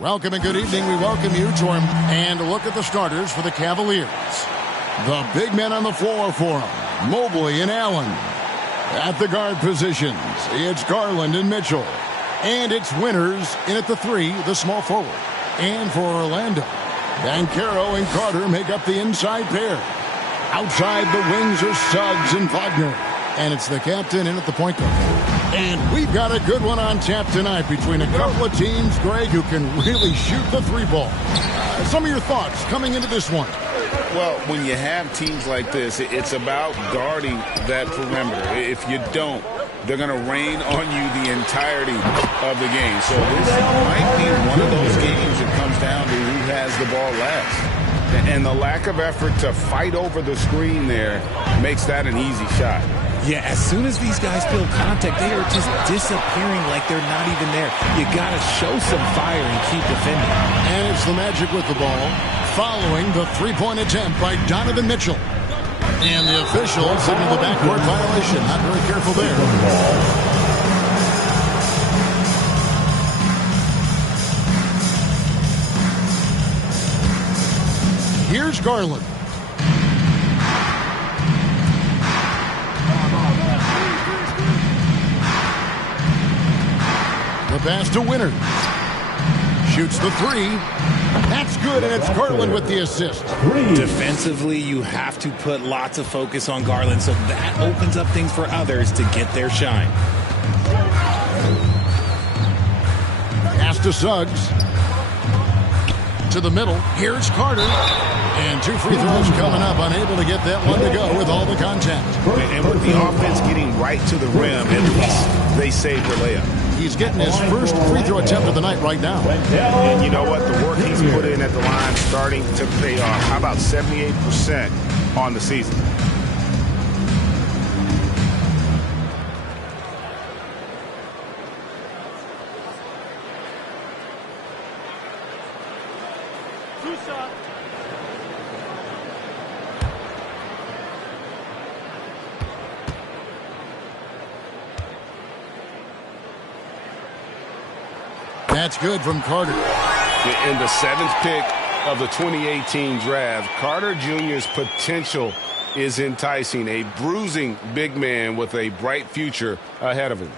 Welcome and good evening. We welcome you to our and look at the starters for the Cavaliers. The big men on the floor for them, Mobley and Allen. At the guard positions, it's Garland and Mitchell. And it's Winters in at the 3, the small forward. And for Orlando, Banchero and Carter make up the inside pair. Outside the wings are Suggs and Wagner. And it's the captain in at the point guard. And we've got a good one on tap tonight between a couple of teams, Greg, who can really shoot the 3-ball. Some of your thoughts coming into this one. Well, when you have teams like this, it's about guarding that perimeter. If you don't, they're going to rain on you the entirety of the game. So this might be one of those games that comes down to who has the ball last. And the lack of effort to fight over the screen there makes that an easy shot. Yeah, as soon as these guys feel contact, they are just disappearing like they're not even there. You got to show some fire and keep defending. And it's the Magic with the ball, following the 3-point attempt by Donovan Mitchell. And the official signaled the backcourt violation. Not very careful there. Here's Garland. The pass to Winters. Shoots the 3. That's good, and it's Garland with the assist. Defensively, you have to put lots of focus on Garland, so that opens up things for others to get their shine. Pass to Suggs. To the middle. Here's Carter. And 2 free throws coming up. Unable to get that one to go with all the contact. And with the offense getting right to the rim, at least they saved the layup. He's getting his first free throw attempt of the night right now. And you know what? The work he's put in at the line starting to pay off. How about 78% on the season? That's good from Carter. In the 7th pick of the 2018 draft, Carter Jr.'s potential is enticing. A bruising big man with a bright future ahead of him.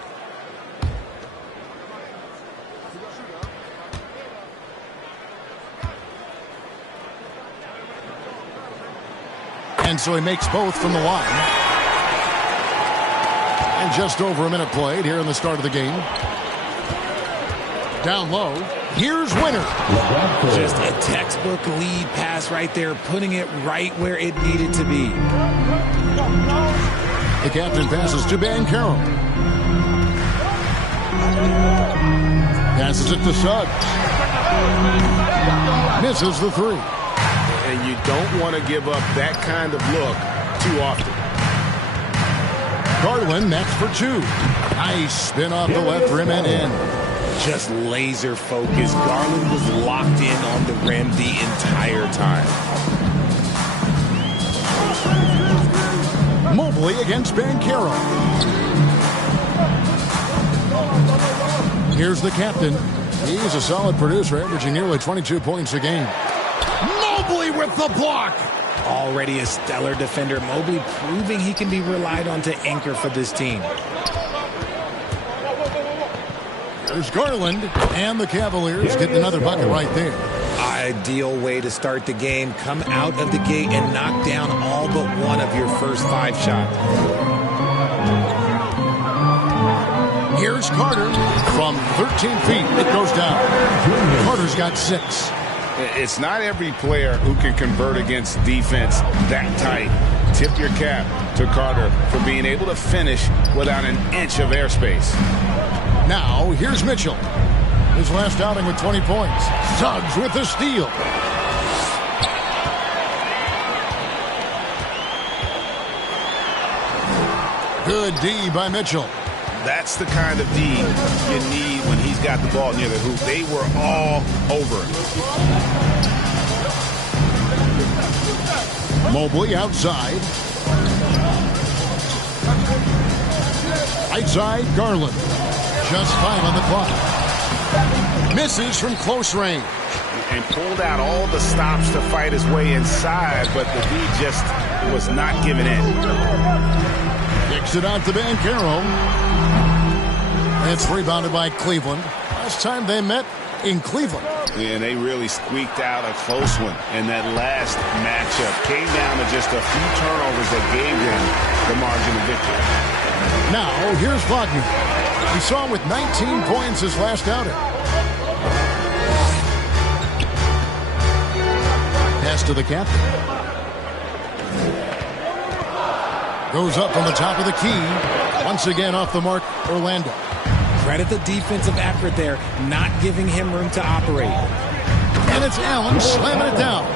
And so he makes both from the line. And just over a minute played here in the start of the game. Down low, here's Winter. Just a textbook lead pass right there, putting it right where it needed to be. The captain passes to Banchero. Passes it to Suggs. Misses the 3. And you don't want to give up that kind of look too often. Garland next for 2. Nice spin off the left rim and in. Just laser focused. Garland was locked in on the rim the entire time. Mobley against Banchero. Here's the captain. He's a solid producer, averaging nearly 22 points a game. Mobley with the block. Already a stellar defender, Mobley proving he can be relied on to anchor for this team. There's Garland, and the Cavaliers getting another bucket right there. Ideal way to start the game. Come out of the gate and knock down all but one of your first 5 shots. Here's Carter from 13 feet. It goes down. Carter's got 6. It's not every player who can convert against defense that tight. Tip your cap to Carter for being able to finish without an inch of airspace. Now, here's Mitchell. His last outing with 20 points. Suggs with the steal. Good D by Mitchell. That's the kind of D you need when he's got the ball near the hoop. They were all over it. Mobley outside. Right side, Garland. Just 5 on the clock. Misses from close range. And pulled out all the stops to fight his way inside, but the D just was not giving in. Kicks it out to Banchero. It's rebounded by Cleveland. Last time they met in Cleveland. And they really squeaked out a close one in that last matchup. Came down to just a few turnovers that gave them the margin of victory. Now, here's Wagner. We saw him with 19 points his last outing. Pass to the captain. Goes up from the top of the key. Once again off the mark, Orlando. Credit the defensive effort there, not giving him room to operate. And it's Allen slamming it down.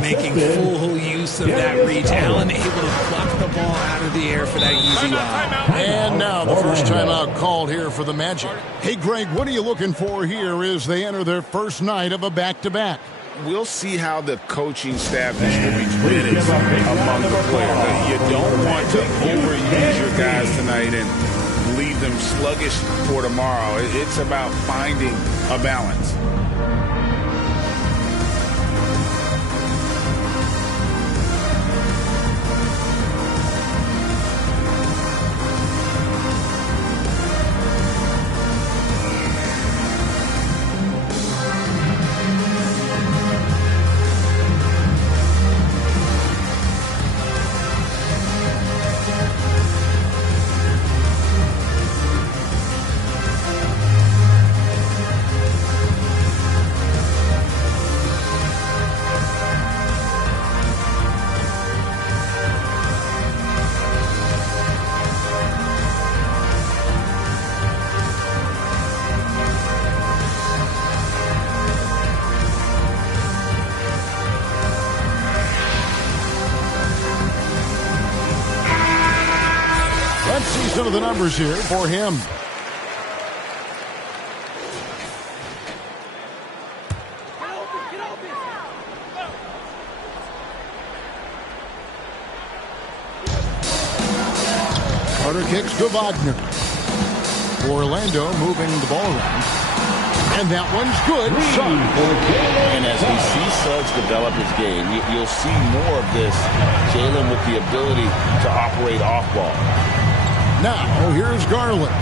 Making full use of that reach. Allen able to pluck the ball out of the air for that easy lob. And now the first timeout called here for the Magic. Hey, Greg, what are you looking for here as they enter their first night of a back-to-back? We'll see how the coaching staff distributes minutes among the players. You don't want to overuse your guys tonight and leave them sluggish for tomorrow. It's about finding a balance. Let's see some of the numbers here for him. Carter kicks to Wagner. Orlando moving the ball around. And that one's good. And as we see Suggs develop his game, you'll see more of this. Jalen with the ability to operate off ball. Now, here's Garland.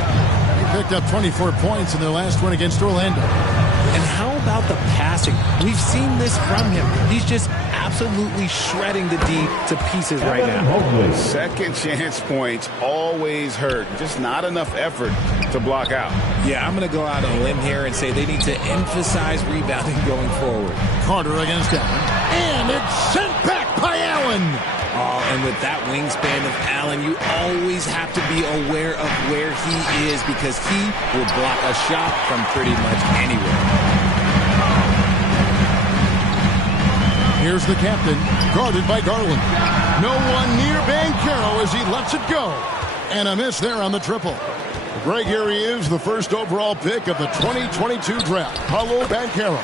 He picked up 24 points in their last one against Orlando. And how about the passing? We've seen this from him. He's just absolutely shredding the D to pieces right now. Second chance points always hurt. Just not enough effort to block out. Yeah, I'm going to go out on a limb here and say they need to emphasize rebounding going forward. Carter against Allen. And it's sent back by Allen. Oh, and with that wingspan of Allen, you always have to be aware of where he is because he will block a shot from pretty much anywhere. Here's the captain, guarded by Garland. No one near Banchero as he lets it go. And a miss there on the triple. Greg, here he is, the first overall pick of the 2022 draft, Paolo Banchero.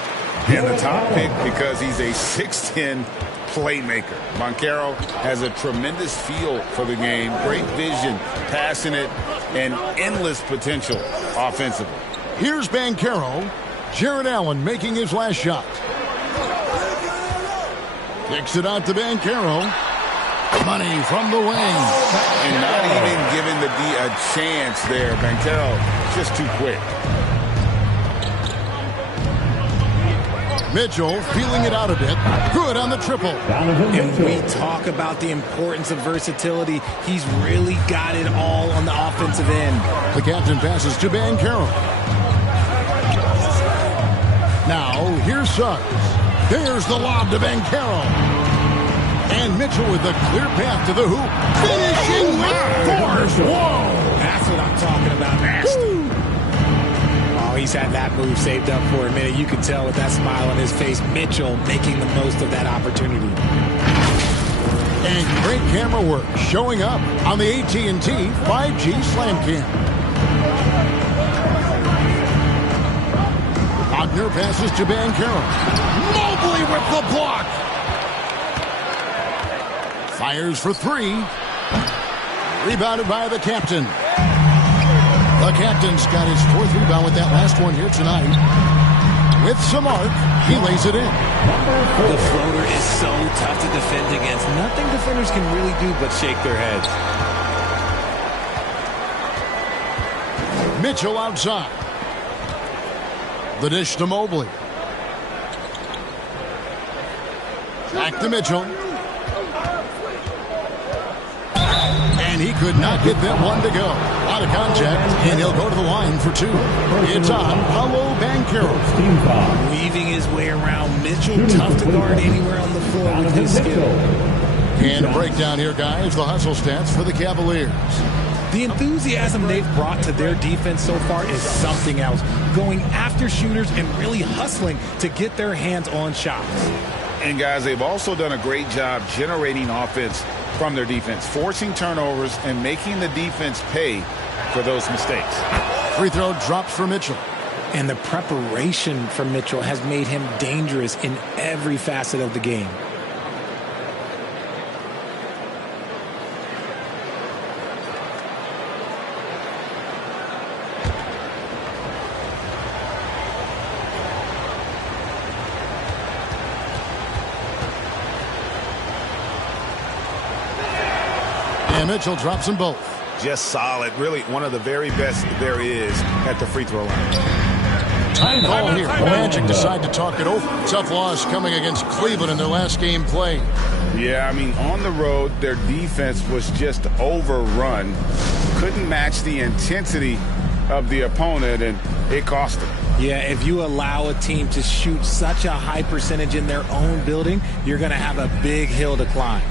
And the top pick because he's a 6'10" playmaker. Banchero has a tremendous feel for the game, great vision, passing it, and endless potential offensively. Here's Banchero. Jared Allen making his last shot. Kicks it out to Banchero. Money from the wing. And not even giving the D a chance there. Banchero just too quick. Mitchell feeling it out a bit. Good on the triple. And we talk about the importance of versatility. He's really got it all on the offensive end. The captain passes to Banchero. Now, here's Suggs. There's the lob to Banchero. And Mitchell with a clear path to the hoop. Finishing with force. Whoa! That's what I'm talking about. Nasty. Oh, he's had that move saved up for a minute. You can tell with that smile on his face. Mitchell making the most of that opportunity. And great camera work showing up on the AT&T 5G Slam Cam. Wagner passes to Banchero. Mobley with the block. Fires for three. Rebounded by the captain. The captain's got his fourth rebound with that last one here tonight. with some arc. He lays it in. The floater is so tough to defend against. Nothing defenders can really do but shake their heads. Mitchell outside. The dish to Mobley. Back to Mitchell. And he could not get that one to go. Out of contact, and he'll go to the line for two. It's on Paolo Banchero. Weaving his way around Mitchell. Tough to guard anywhere on the floor with his skill. And a breakdown here, guys. The hustle stats for the Cavaliers. The enthusiasm they've brought to their defense so far is something else. Going after shooters and really hustling to get their hands on shots. And, guys, they've also done a great job generating offense from their defense, forcing turnovers and making the defense pay for those mistakes. Free throw drops for Mitchell. And the preparation for Mitchell has made him dangerous in every facet of the game. And Mitchell drops them both. Just solid. Really one of the very best there is at the free throw line. Time call here. The Magic decide to talk it over. Tough loss coming against Cleveland in their last game played. Yeah, I mean, on the road, their defense was just overrun. Couldn't match the intensity of the opponent, and it cost them. Yeah, if you allow a team to shoot such a high percentage in their own building, you're going to have a big hill to climb.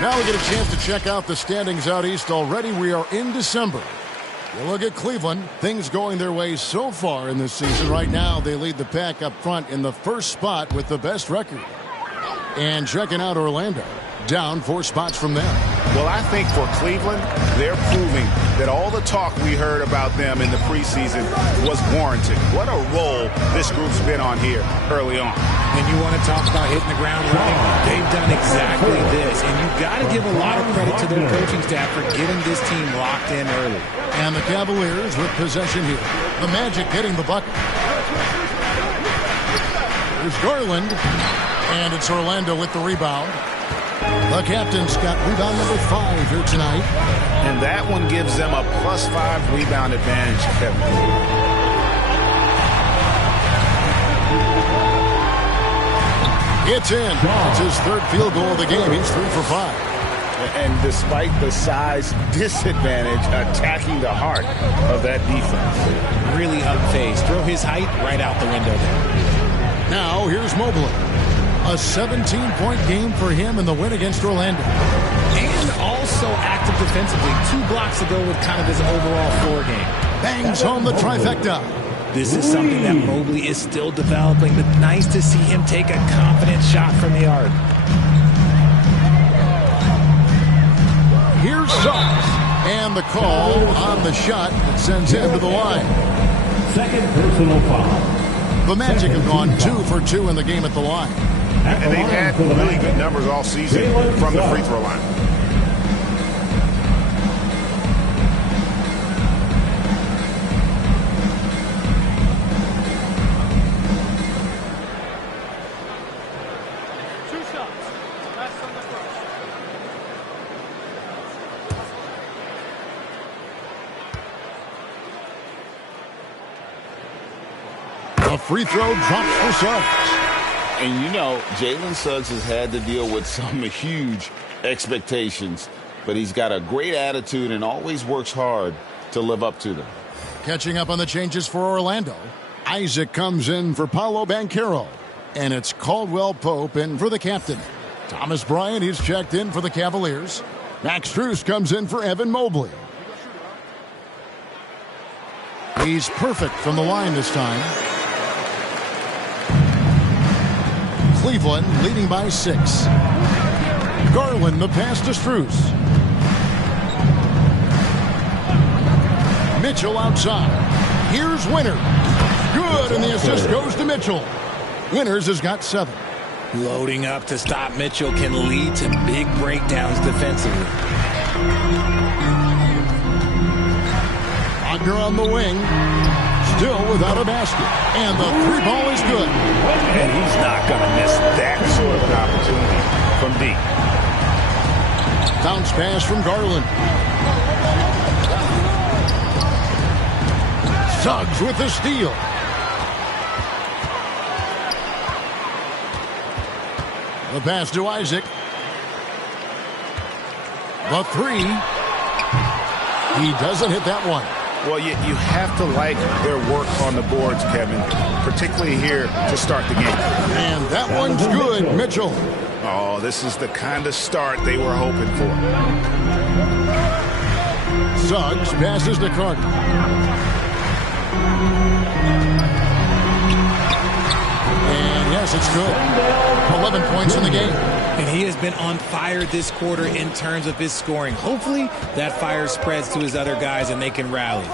Now we get a chance to check out the standings out east already. We are in December. You look at Cleveland, things going their way so far in this season. Right now, they lead the pack up front in the first spot with the best record. And checking out Orlando, down 4 spots from them. Well, I think for Cleveland, they're proving that all the talk we heard about them in the preseason was warranted. What a role this group's been on here early on. And you want to talk about hitting the ground running? They've done exactly this. And you've got to give a lot of credit to their coaching staff for getting this team locked in early. And the Cavaliers with possession here. The Magic getting the bucket. Here's Garland. And it's Orlando with the rebound. The captain's got rebound number 5 here tonight. And that one gives them a +5 rebound advantage, Kevin. It's in. It's his 3rd field goal of the game. He's 3 for 5. And despite the size disadvantage, attacking the heart of that defense. Really unfazed. Throw his height right out the window there. Now, here's Mobley. A 17-point game for him in the win against Orlando. And also active defensively. 2 blocks ago with kind of his overall floor game. Bangs home the trifecta. This is something that Mobley is still developing, but nice to see him take a confident shot from the arc. Here's Suggs. And the call on the shot that sends him to the line. 2nd personal foul. The Magic have gone 2 for 2 in the game at the line. And they've had really good numbers all season from the free throw line. The free throw drops for Suggs. And you know, Jalen Suggs has had to deal with some huge expectations, but he's got a great attitude and always works hard to live up to them. Catching up on the changes for Orlando, Isaac comes in for Paolo Banchero, and it's Caldwell Pope in for the captain. Thomas Bryant, he's checked in for the Cavaliers. Max Strus comes in for Evan Mobley. He's perfect from the line this time. Cleveland leading by 6. Garland the pass to Strus. Mitchell outside. Here's Winters. Good, and the assist goes to Mitchell. Winters has got 7. Loading up to stop Mitchell can lead to big breakdowns defensively. Wagner on the wing. Still without a basket. And the 3 ball is good. And he's not going to miss that sort of an opportunity from deep. Bounce pass from Garland. Suggs with the steal. The pass to Isaac. The 3. He doesn't hit that one. Well, you have to like their work on the boards, Kevin, particularly here to start the game. And that one's good, Mitchell. Oh, this is the kind of start they were hoping for. Suggs passes to Carter. And yes, it's good. 11 points in the game. And he has been on fire this quarter in terms of his scoring. Hopefully that fire spreads to his other guys and they can rally.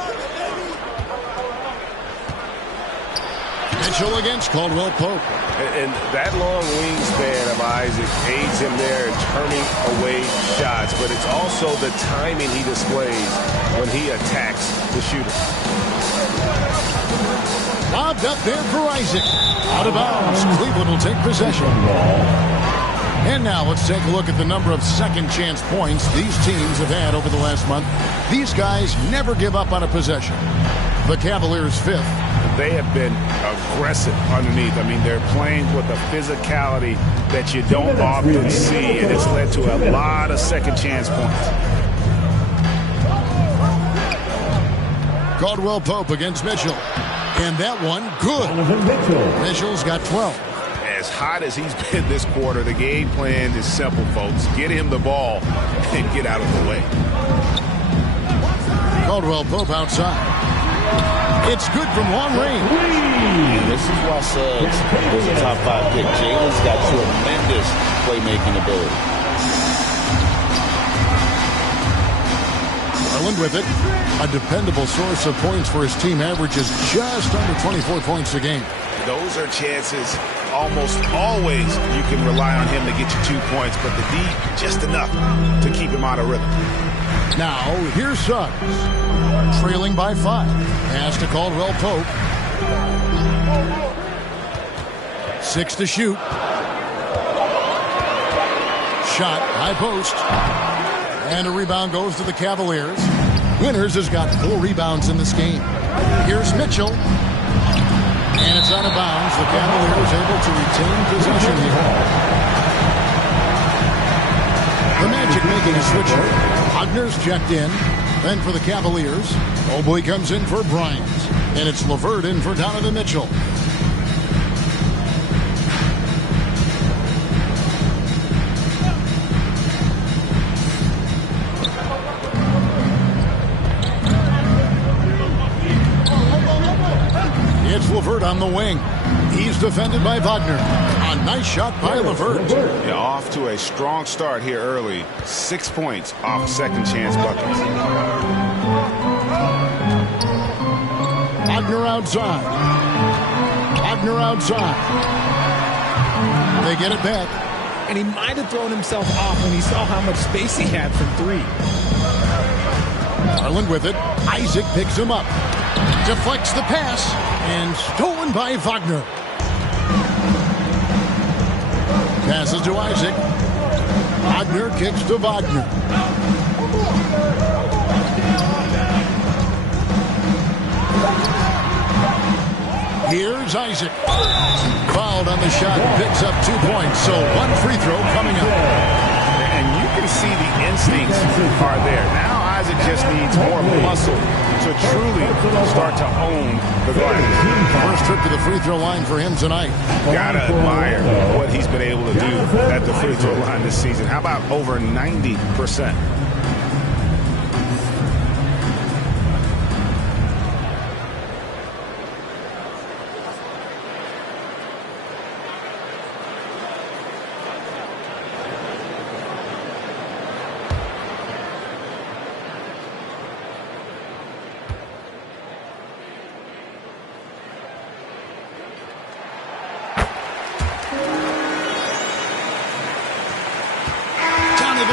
Mitchell against Caldwell Pope. And that long wingspan of Isaac aids him there in turning away shots, but it's also the timing he displays when he attacks the shooter. Lobbed up there for Isaac. Out of bounds. Cleveland will take possession. And now let's take a look at the number of second chance points these teams have had over the last month. These guys never give up on a possession. The Cavaliers 5th. They have been aggressive underneath. I mean, they're playing with a physicality that you don't often see, and it's led to a lot of second chance points. Caldwell Pope against Mitchell. And that one, good. Mitchell's got 12. As hot as he's been this quarter, the game plan is simple, folks. Get him the ball and get out of the way. Caldwell Pope outside. It's good from long range. And this is why Suggs was a top 5 pick. Jalen's got tremendous playmaking ability. Garland with it. A dependable source of points for his team, averages just under 24 points a game. Those are chances almost always you can rely on him to get you 2 points, but the D, just enough to keep him out of rhythm. Now, here's Suggs. Trailing by 5. Pass to Caldwell Pope. 6 to shoot. Shot, high post. And a rebound goes to the Cavaliers. Winters has got 4 rebounds in this game. Here's Mitchell. And it's out of bounds. The Cavaliers able to retain possession here. The Magic making a switch here. Wagner's checked in. Then for the Cavaliers, Mobley comes in for Bryant. And it's LeVert in for Donovan Mitchell. It's LeVert on the wing. He's defended by Wagner. A nice shot by LeVert. Yeah, off to a strong start here early. 6 points off second chance buckets. Wagner outside. Wagner outside. They get it back. And he might have thrown himself off when he saw how much space he had from 3. Garland with it. Isaac picks him up. Deflects the pass. And stolen by Wagner. Passes to Isaac. Wagner kicks to Wagner. Here's Isaac. Fouled on the shot, picks up 2 points. So 1 free throw coming up. And you can see the instincts are there. Now Isaac just needs more muscle to truly start to own the glass. First trip to the free throw line for him tonight. Gotta admire what he's been able to do at the free throw line this season. How about over 90%?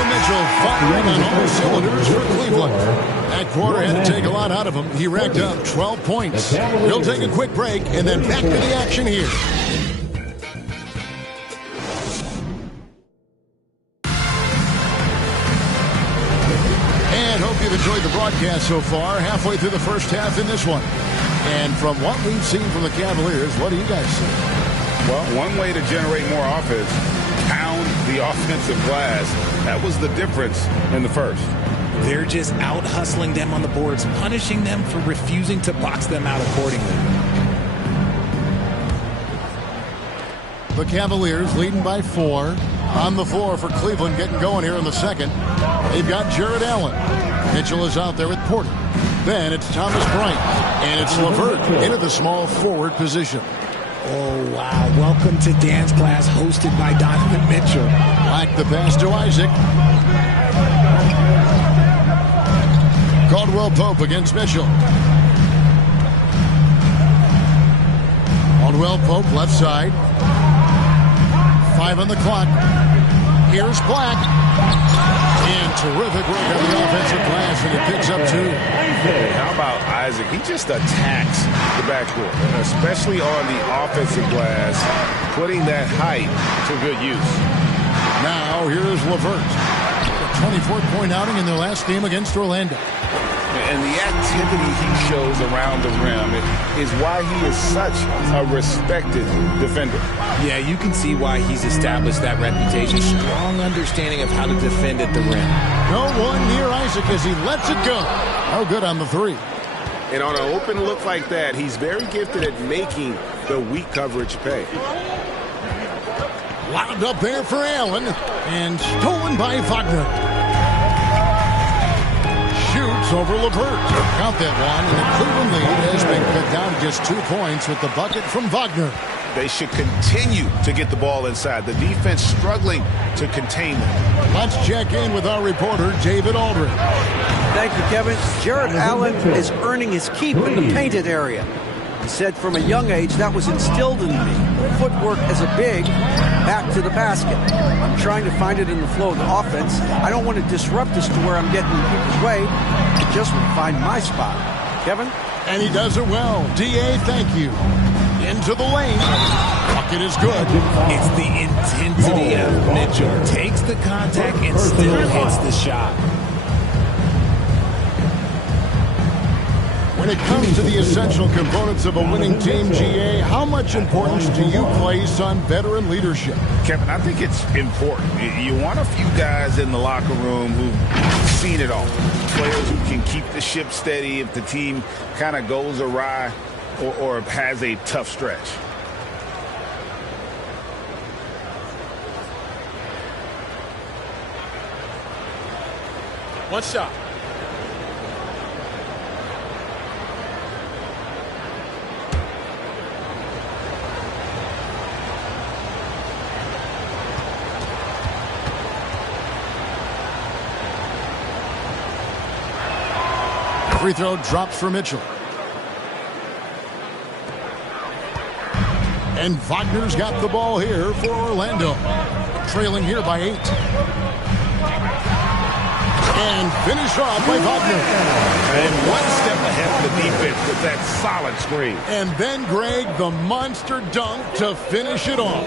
Mitchell firing on all cylinders for Cleveland. That quarter had to take a lot out of him. He racked up 12 points. He'll take a quick break and then back to the action here. And hope you've enjoyed the broadcast so far. Halfway through the first half in this one. And from what we've seen from the Cavaliers, what do you guys see? Well, one way to generate more offense, pound the offensive glass. That was the difference in the first. They're just out hustling them on the boards, punishing them for refusing to box them out accordingly. The Cavaliers leading by 4. On the floor for Cleveland, getting going here in the second. They've got Jared Allen. Mitchell is out there with Porter. Then it's Thomas Bryant. And it's LeVert into the small forward position. Oh, wow. Welcome to dance class hosted by Donovan Mitchell. Back the pass to Isaac. Caldwell Pope against Mitchell. Caldwell Pope left side. 5 on the clock. Here's Black. And terrific work on the offensive glass, and he picks up 2. How about Isaac? He just attacks the backcourt, especially on the offensive glass, putting that height to good use. Now, here's LeVert. A 24-point outing in their last game against Orlando. And the activity he shows around the rim is why he is such a respected defender. Yeah, you can see why he's established that reputation. Strong understanding of how to defend at the rim. No one near Isaac as he lets it go. No good on the 3. And on an open look like that, he's very gifted at making the weak coverage pay. Lobbed up there for Allen. And stolen by Wagner. Shoots over LeVert. Count that one. And the Cleveland lead has been cut down to just 2 points with the bucket from Wagner. They should continue to get the ball inside. The defense struggling to contain them. Let's check in with our reporter, David Aldridge. Thank you, Kevin. Jared Allen is earning his keep in the painted area. He said from a young age that was instilled in me. Footwork as a big, back to the basket. I'm trying to find it in the flow of the offense. I don't want to disrupt this to where I'm getting in people's way. I just want to find my spot. Kevin? And he does it well. D.A., thank you. Into the lane. Bucket is good. It's the intensity of Mitchell. Takes the contact and still hits the shot. When it comes to the essential components of a winning team, GA, how much importance do you place on veteran leadership? Kevin, I think it's important. You want a few guys in the locker room who've seen it all. Players who can keep the ship steady if the team kind of goes awry or has a tough stretch. One shot. Free throw drops for Mitchell. And Wagner's got the ball here for Orlando. Trailing here by 8. And finished off by Wagner. And one step ahead of the defense with that solid screen. And then, Greg, the monster dunk to finish it off.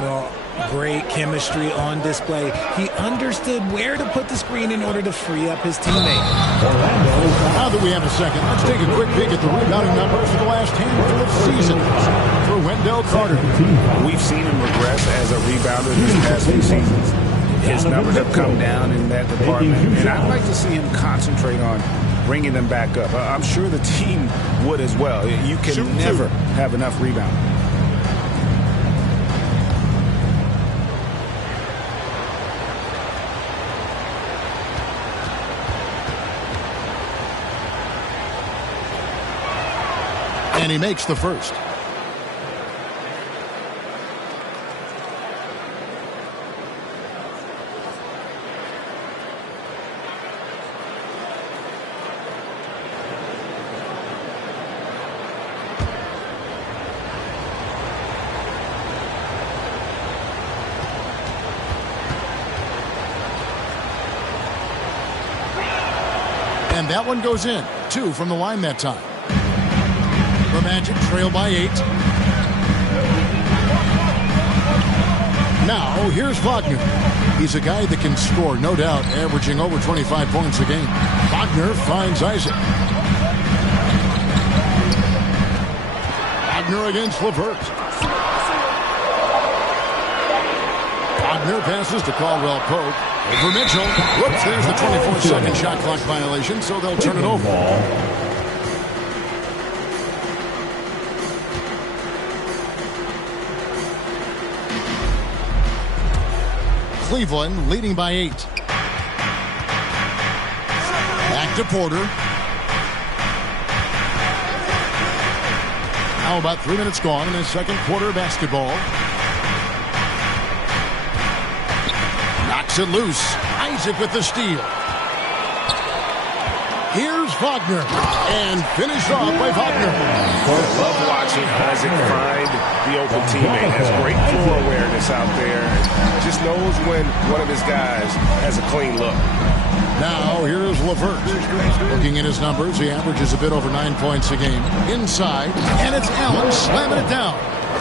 Well, Great chemistry on display. He understood where to put the screen in order to free up his teammate. Now that we have a second, let's take a quick peek at the rebounding numbers for the last handful of seasons for Wendell Carter. We've seen him regress as a rebounder these past few seasons. His numbers have come down in that department, and I'd like to see him concentrate on bringing them back up. I'm sure the team would as well. You can never have enough rebounding. And he makes the first. And that one goes in. 2 from the line that time. The Magic trail by 8. Now, here's Wagner. He's a guy that can score, no doubt, averaging over 25 points a game. Wagner finds Isaac. Wagner against LeVert. Wagner passes to Caldwell Pope. Over Mitchell. Whoops, there's the 24-second shot clock violation, so they'll turn it over. Cleveland leading by 8. Back to Porter. Now about 3 minutes gone in the second quarter of basketball. Knocks it loose. Isaac with the steal. Here's Wagner. And finished off by Wagner. I love watching Isaac find the open teammate. Has great floor awareness out there. Just knows when one of his guys has a clean look. Now here's LeVert. Looking at his numbers, he averages a bit over 9 points a game. Inside, and it's Allen slamming it down.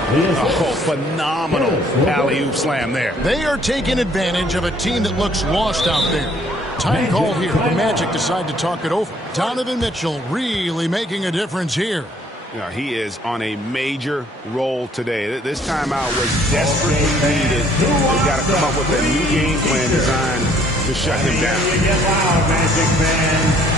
Oh, phenomenal alley-oop slam there. They are taking advantage of a team that looks lost out there. Time call here. The Magic decide to talk it over. Donovan Mitchell really making a difference here. Yeah, he is on a major role today. This timeout was desperately needed. They've got to come up with a new game plan designed to shut him down. Get loud, Magic fans.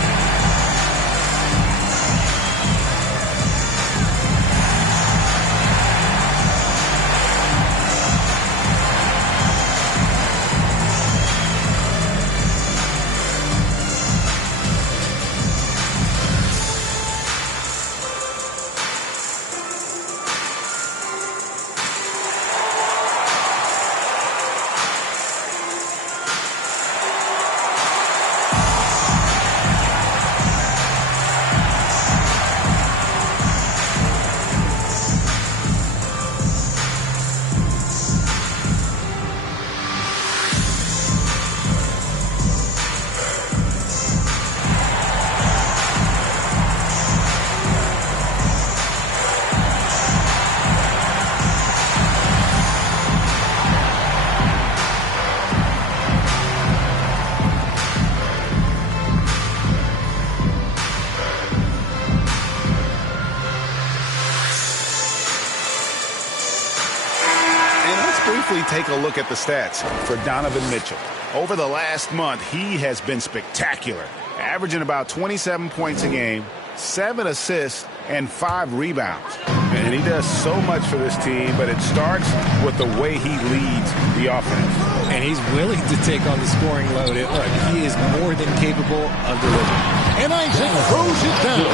Take a look at the stats for Donovan Mitchell. Over the last month, he has been spectacular, averaging about 27 points a game, 7 assists, and 5 rebounds. And he does so much for this team, but it starts with the way he leads the offense. And he's willing to take on the scoring load. Look, he is more than capable of delivering. And Isaac throws it down.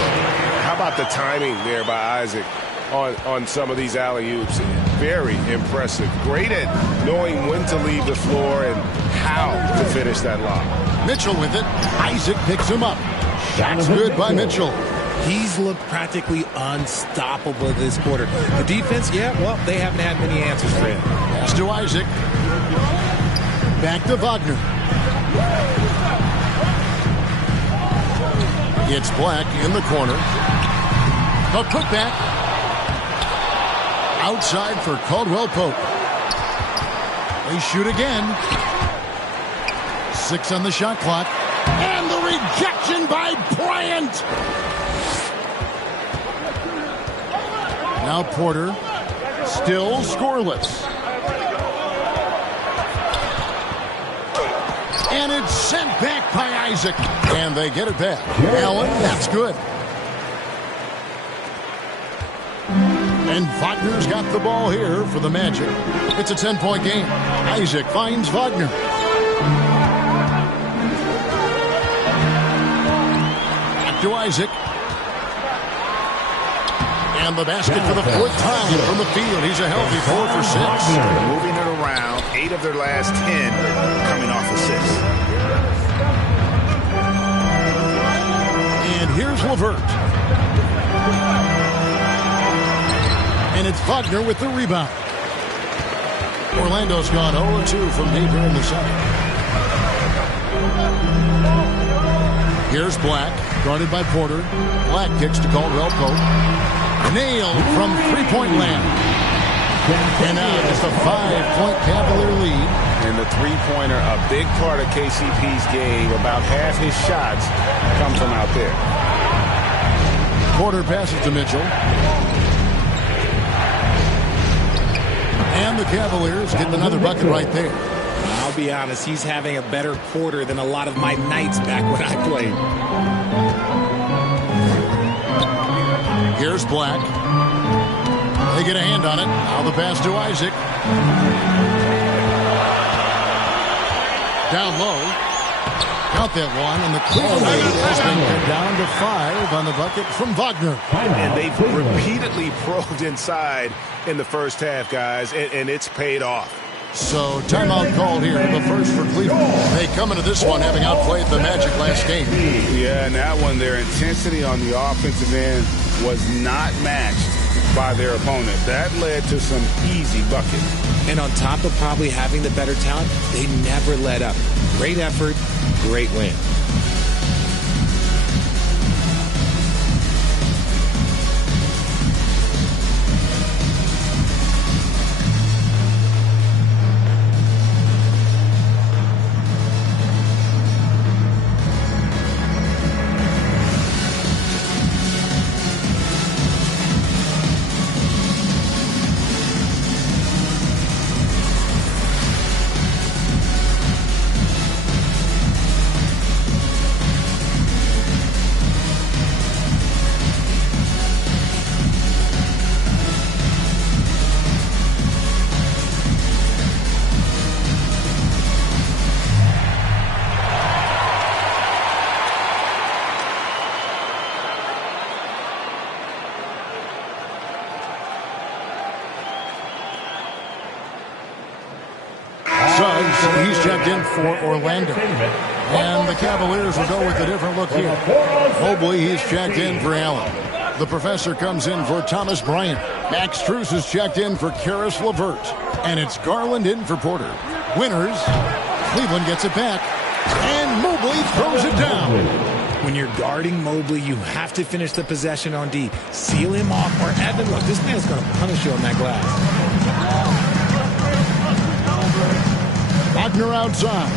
How about the timing there by Isaac on some of these alley-oops? Very impressive. Great at knowing when to leave the floor and how to finish that lob. Mitchell with it. Isaac picks him up. Shot's good by Mitchell. He's looked practically unstoppable this quarter. The defense, yeah, well, they haven't had many answers for him. Pass to Isaac. Back to Wagner. It's Black in the corner. A putback. Outside for Caldwell Pope. They shoot again. 6 on the shot clock. And the rejection by Bryant. Now Porter. Still scoreless. And it's sent back by Isaac. And they get it back. Allen, that's good. And Wagner's got the ball here for the Magic. It's a 10-point game. Isaac finds Wagner. Back to Isaac. And the basket for the 4th time from the field. He's a healthy 4 for 6. Moving it around. 8 of their last 10 coming off assists. And here's LeVert. And it's Wagner with the rebound. Orlando's gone 0-2 from deep here in the second. Here's Black, guarded by Porter. Black kicks to Caldwell Pope. Nailed from three-point land. And now just a 5-point Cavalier lead. And the three-pointer, a big part of KCP's game. About half his shots come from out there. Porter passes to Mitchell. And the Cavaliers get another bucket right there. I'll be honest, he's having a better quarter than a lot of my nights back when I played. Here's Black. They get a hand on it. Now the pass to Isaac. Down low. Count that one, and the Cleveland lead has been cut down to 5 on the bucket from Wagner. And they've repeatedly probed inside in the first half, guys, and it's paid off. So timeout called here, the first for Cleveland. They come into this one having outplayed the Magic last game. Yeah, and that one, their intensity on the offensive end was not matched by their opponent. That led to some easy buckets. And on top of probably having the better talent, they never let up. Great effort, great win. He's checked in for Orlando. And the Cavaliers will go with a different look here. Mobley, he's checked in for Allen. The professor comes in for Thomas Bryant. Max Strus is checked in for Karis LeVert. And it's Garland in for Porter. Winners, Cleveland gets it back. And Mobley throws it down. When you're guarding Mobley, you have to finish the possession on D. Seal him off, or Evan, look, this man's going to punish you on that glass. Wagner outside.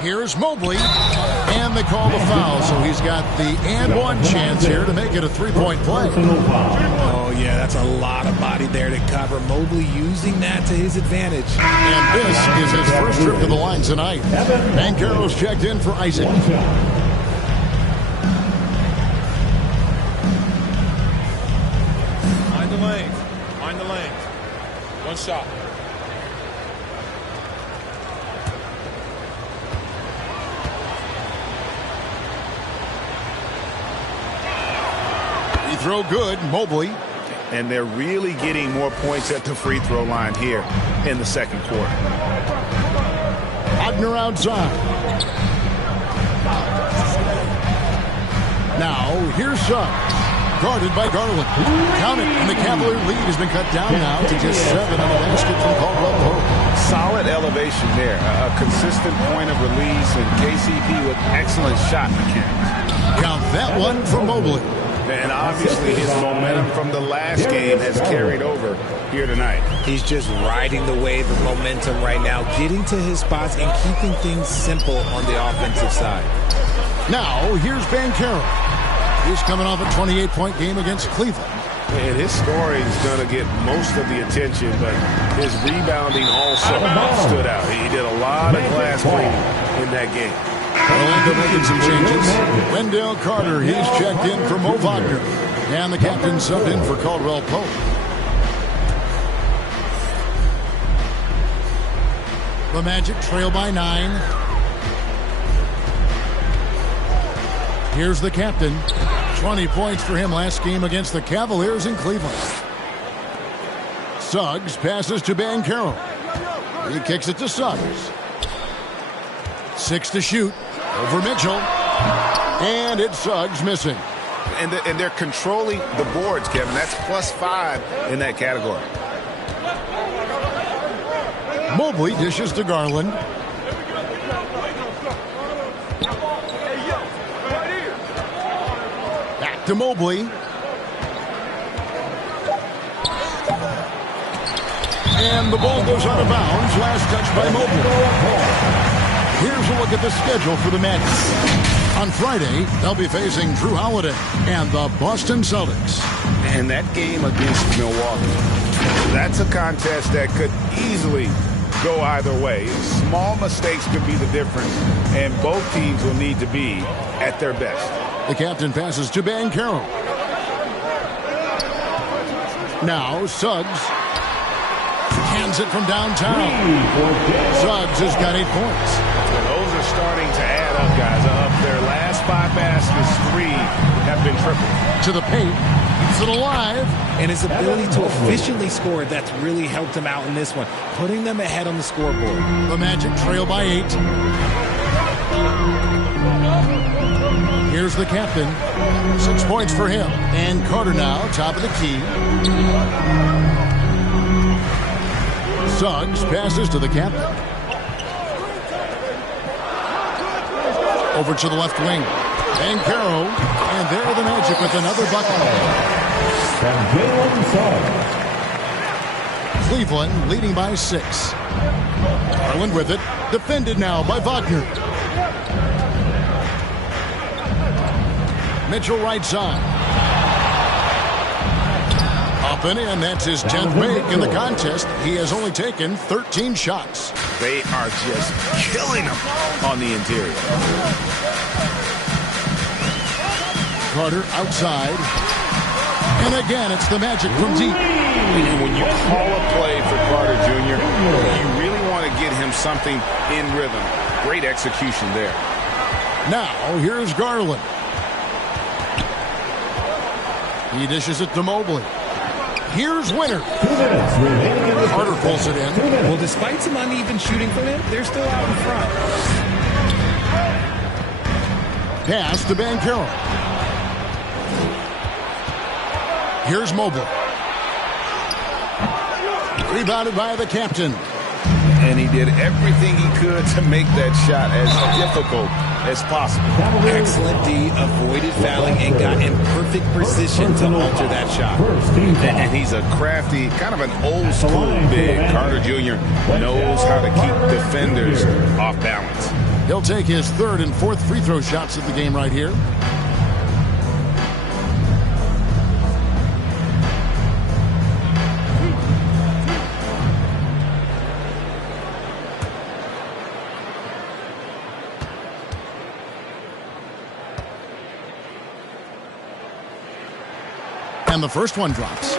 Here's Mobley, and they call the foul, so he's got the and one chance here to make it a three-point play. Oh, yeah, that's a lot of body there to cover. Mobley using that to his advantage. And this is his first trip to the line tonight. Banchero's checked in for Isaac. Mind the lanes. Mind the lanes. One shot. Throw good, Mobley. And they're really getting more points at the free throw line here in the second quarter. Wagner outside. Now, here's Suggs. Guarded by Garland. Count it, and the Cavalier lead has been cut down now to just 7 on the basket from Caldwell Pope. Solid elevation there. A consistent point of release, and KCP with excellent shot mechanics. Count that one for Mobley. And obviously his momentum from the last game has carried over here tonight. He's just riding the wave of momentum right now, getting to his spots and keeping things simple on the offensive side. Now, here's Banchero. He's coming off a 28-point game against Cleveland. And his scoring is going to get most of the attention, but his rebounding also stood out. He did a lot of glass cleaning in that game. Orlando making some changes. Wendell Carter, he's checked in for Mo Wagner. And the captain subbed in for Caldwell Pope. The Magic trail by 9. Here's the captain. 20 points for him last game against the Cavaliers in Cleveland. Suggs passes to Banchero. He kicks it to Suggs. 6 to shoot. Over Mitchell. And it's Suggs missing. And they're controlling the boards, Kevin. That's +5 in that category. Mobley dishes to Garland. Back to Mobley. And the ball goes out of bounds. Last touch by Mobley. Here's a look at the schedule for the Magic. On Friday, they'll be facing Drew Holiday and the Boston Celtics. And that game against Milwaukee, that's a contest that could easily go either way. Small mistakes could be the difference, and both teams will need to be at their best. The captain passes to Banchero. Now Suggs hands it from downtown. Suggs has got 8 points. And those are starting to add up, guys. Of their last 5 baskets, 3 have been tripled. To the paint. Keeps it alive. And his ability to efficiently score, that's really helped him out in this one, putting them ahead on the scoreboard. The Magic trail by 8. Here's the captain. 6 points for him. And Carter now, top of the key. Suggs passes to the captain. Over to the left wing. Banchero. And there the Magic with another bucket. Cleveland leading by 6. Garland with it. Defended now by Wagner. Mitchell right side. Up and in. That's his 10th make in the contest. He has only taken 13 shots. They are just killing him on the interior. Carter outside. And again, it's the Magic from deep. And when you call a play for Carter Jr., you really want to get him something in rhythm. Great execution there. Now, here's Garland. He dishes it to Mobley. Here's Winter. Carter pulls it in. Well, despite some uneven shooting from him, they're still out in front. Pass to Banchero. Here's Mobley. Rebounded by the captain. And he did everything he could to make that shot as difficult as possible. Excellent D, avoided fouling and got in perfect position to alter that shot. And he's a crafty, kind of an old school big. Carter Jr. knows how to keep defenders off balance. He'll take his 3rd and 4th free throw shots of the game right here. And the first one drops.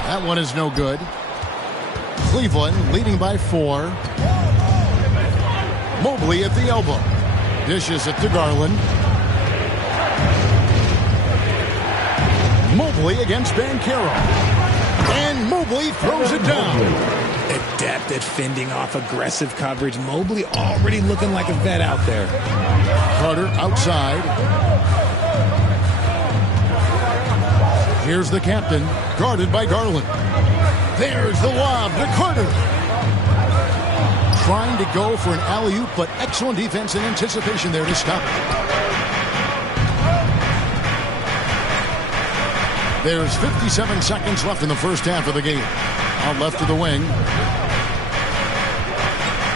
That one is no good. Cleveland leading by 4. Mobley at the elbow. Dishes it to Garland. Mobley against Banchero. And Mobley throws it down. Adept at fending off aggressive coverage. Mobley already looking like a vet out there. Carter outside. Here's the captain, guarded by Garland. There's the lob to Carter. Trying to go for an alley-oop, but excellent defense and anticipation there to stop it. There's 57 seconds left in the first half of the game. Out left to the wing.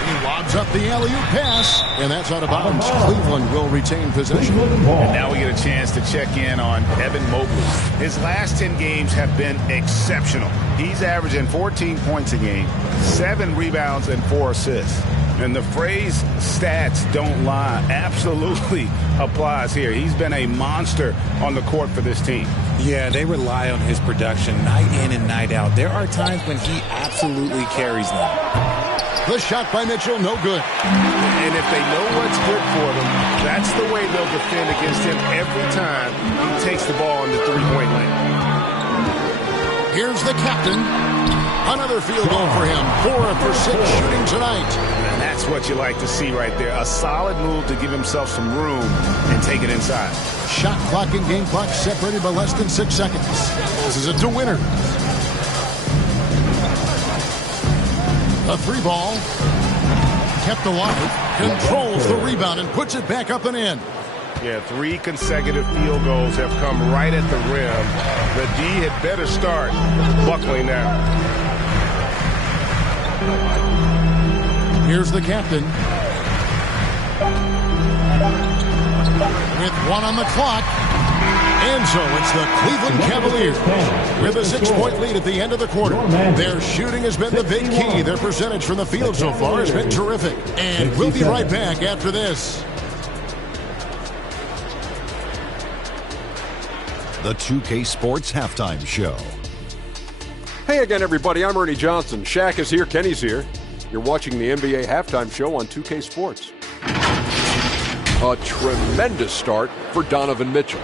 He lobs up the alley-oop pass, and that's out of bounds. Cleveland will retain possession. And now we get a chance to check in on Evan Mobley. His last 10 games have been exceptional. He's averaging 14 points a game, 7 rebounds, and 4 assists. And the phrase stats don't lie absolutely applies here. He's been a monster on the court for this team. Yeah, they rely on his production night in and night out. There are times when he absolutely carries them. The shot by Mitchell, no good. And if they know what's good for them, that's the way they'll defend against him every time he takes the ball in the three-point lane. Here's the captain. Another field goal for him. 4 for 6 shooting tonight. And that's what you like to see right there. A solid move to give himself some room and take it inside. Shot clock and game clock separated by less than 6 seconds. This is a two-winner. A 3-ball. Kept alive. Controls the rebound and puts it back up and in. Yeah, 3 consecutive field goals have come right at the rim. The D had better start buckling down. Here's the captain. With 1 on the clock. And so it's the Cleveland Cavaliers with a 6-point lead at the end of the quarter. Their shooting has been the big key. Their percentage from the field so far has been terrific. And we'll be right back after this. The 2K Sports Halftime Show. Hey again, everybody. I'm Ernie Johnson. Shaq is here. Kenny's here. You're watching the NBA Halftime Show on 2K Sports. A tremendous start for Donovan Mitchell.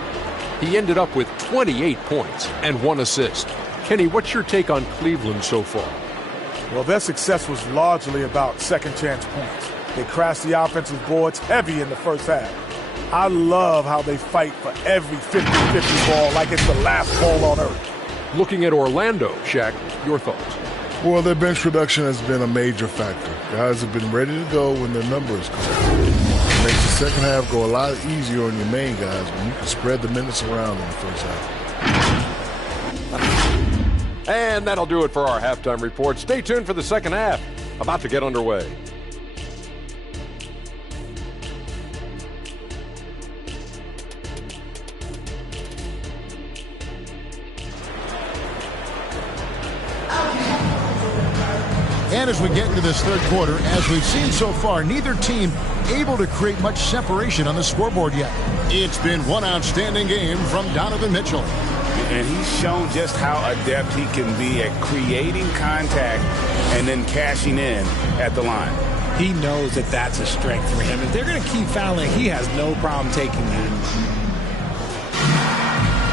He ended up with 28 points and 1 assist. Kenny, what's your take on Cleveland so far? Well, their success was largely about second chance points. They crashed the offensive boards heavy in the first half. I love how they fight for every 50-50 ball like it's the last ball on earth. Looking at Orlando, Shaq, your thoughts? Well, their bench production has been a major factor. Guys have been ready to go when their numbers come. It makes the second half go a lot easier on your main guys when you can spread the minutes around in the first half. And that'll do it for our halftime report. Stay tuned for the second half. About to get underway. And as we get into this third quarter, as we've seen so far, neither team able to create much separation on the scoreboard yet. It's been one outstanding game from Donovan Mitchell. And he's shown just how adept he can be at creating contact and then cashing in at the line. He knows that that's a strength for him. If they're going to keep fouling, he has no problem taking that.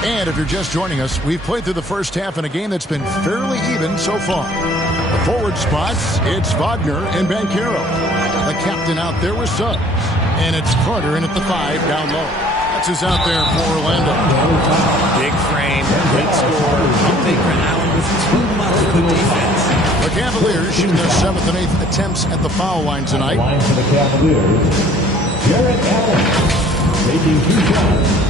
And if you're just joining us, we've played through the first half in a game that's been fairly even so far. The forward spots, it's Wagner and Banchero. The captain out there with Suggs. And it's Carter in at the 5 down low. That's who's out there for Orlando. Big frame, good score. I'll take for Allen with too much of the defense. The Cavaliers shooting their 7th and 8th attempts at the foul line tonight. Line for the Cavaliers, Jarrett Allen taking 2 shots.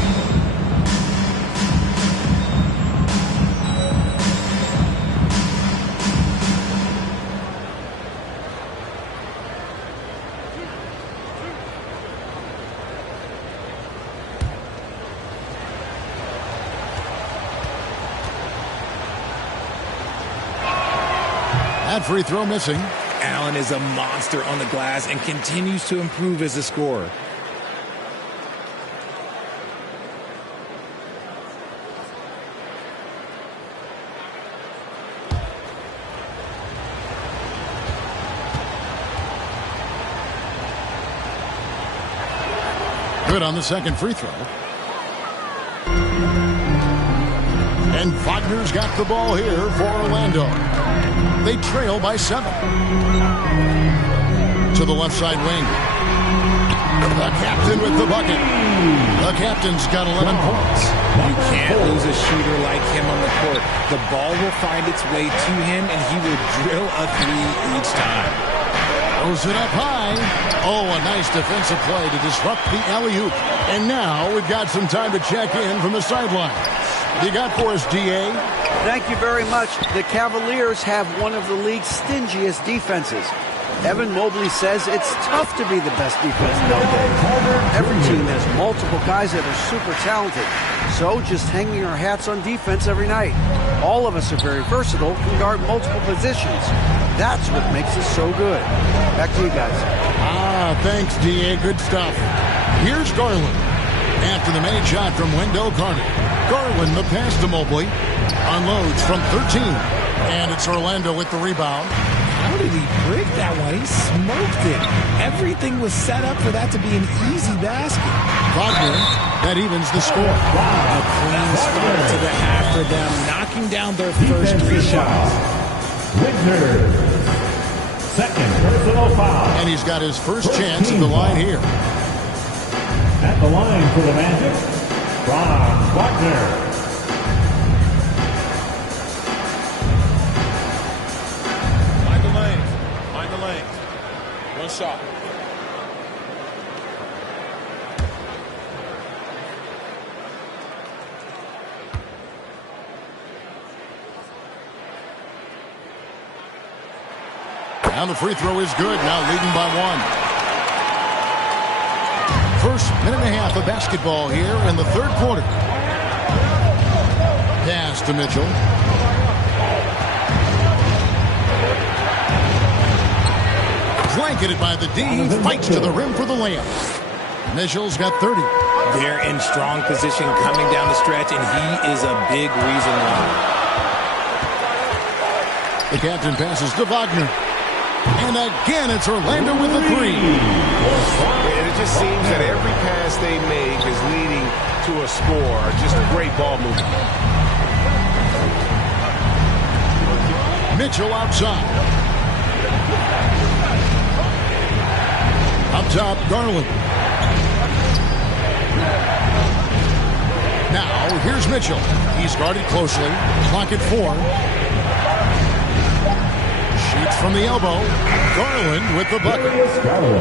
That free throw missing. Allen is a monster on the glass and continues to improve as a scorer. Good on the second free throw. And Wagner's got the ball here for Orlando. They trail by 7. To the left side wing. The captain with the bucket. The captain's got 11 points. You can't lose a shooter like him on the court. The ball will find its way to him, and he will drill a 3 each time. Throws it up high. Oh, a nice defensive play to disrupt the alley-oop. And now we've got some time to check in from the sideline. You got for us, D.A.? Thank you very much. The Cavaliers have one of the league's stingiest defenses. Evan Mobley says it's tough to be the best defense nowadays. Every team has multiple guys that are super talented. So just hanging our hats on defense every night. All of us are very versatile, can guard multiple positions. That's what makes us so good. Back to you guys. Thanks, D.A. Good stuff. Here's Garland. After the made shot from Wendell Carter. Garland, the pass to Mobley. Unloads from 13. And it's Orlando with the rebound. How did he break that one? He smoked it. Everything was set up for that to be an easy basket. Wagner, that evens the score. A clean start to the half for them, knocking down their first 3 shots. Wagner, second personal foul. And he's got his first chance at the line here. At the line for the Magic, Ron Wagner. One shot. And the free throw is good. Now leading by 1. First minute and a half of basketball here in the third quarter. Pass to Mitchell. Blanketed by the D, fights to the rim for the layup. Mitchell's got 30. They're in strong position coming down the stretch, and he is a big reason why. The captain passes to Wagner. And again, it's Orlando with the 3. And it just seems that every pass they make is leading to a score. Just a great ball movement. Mitchell outside. Up top, Garland. Now, here's Mitchell. He's guarded closely. Clock at 4. Shoots from the elbow. Garland with the bucket.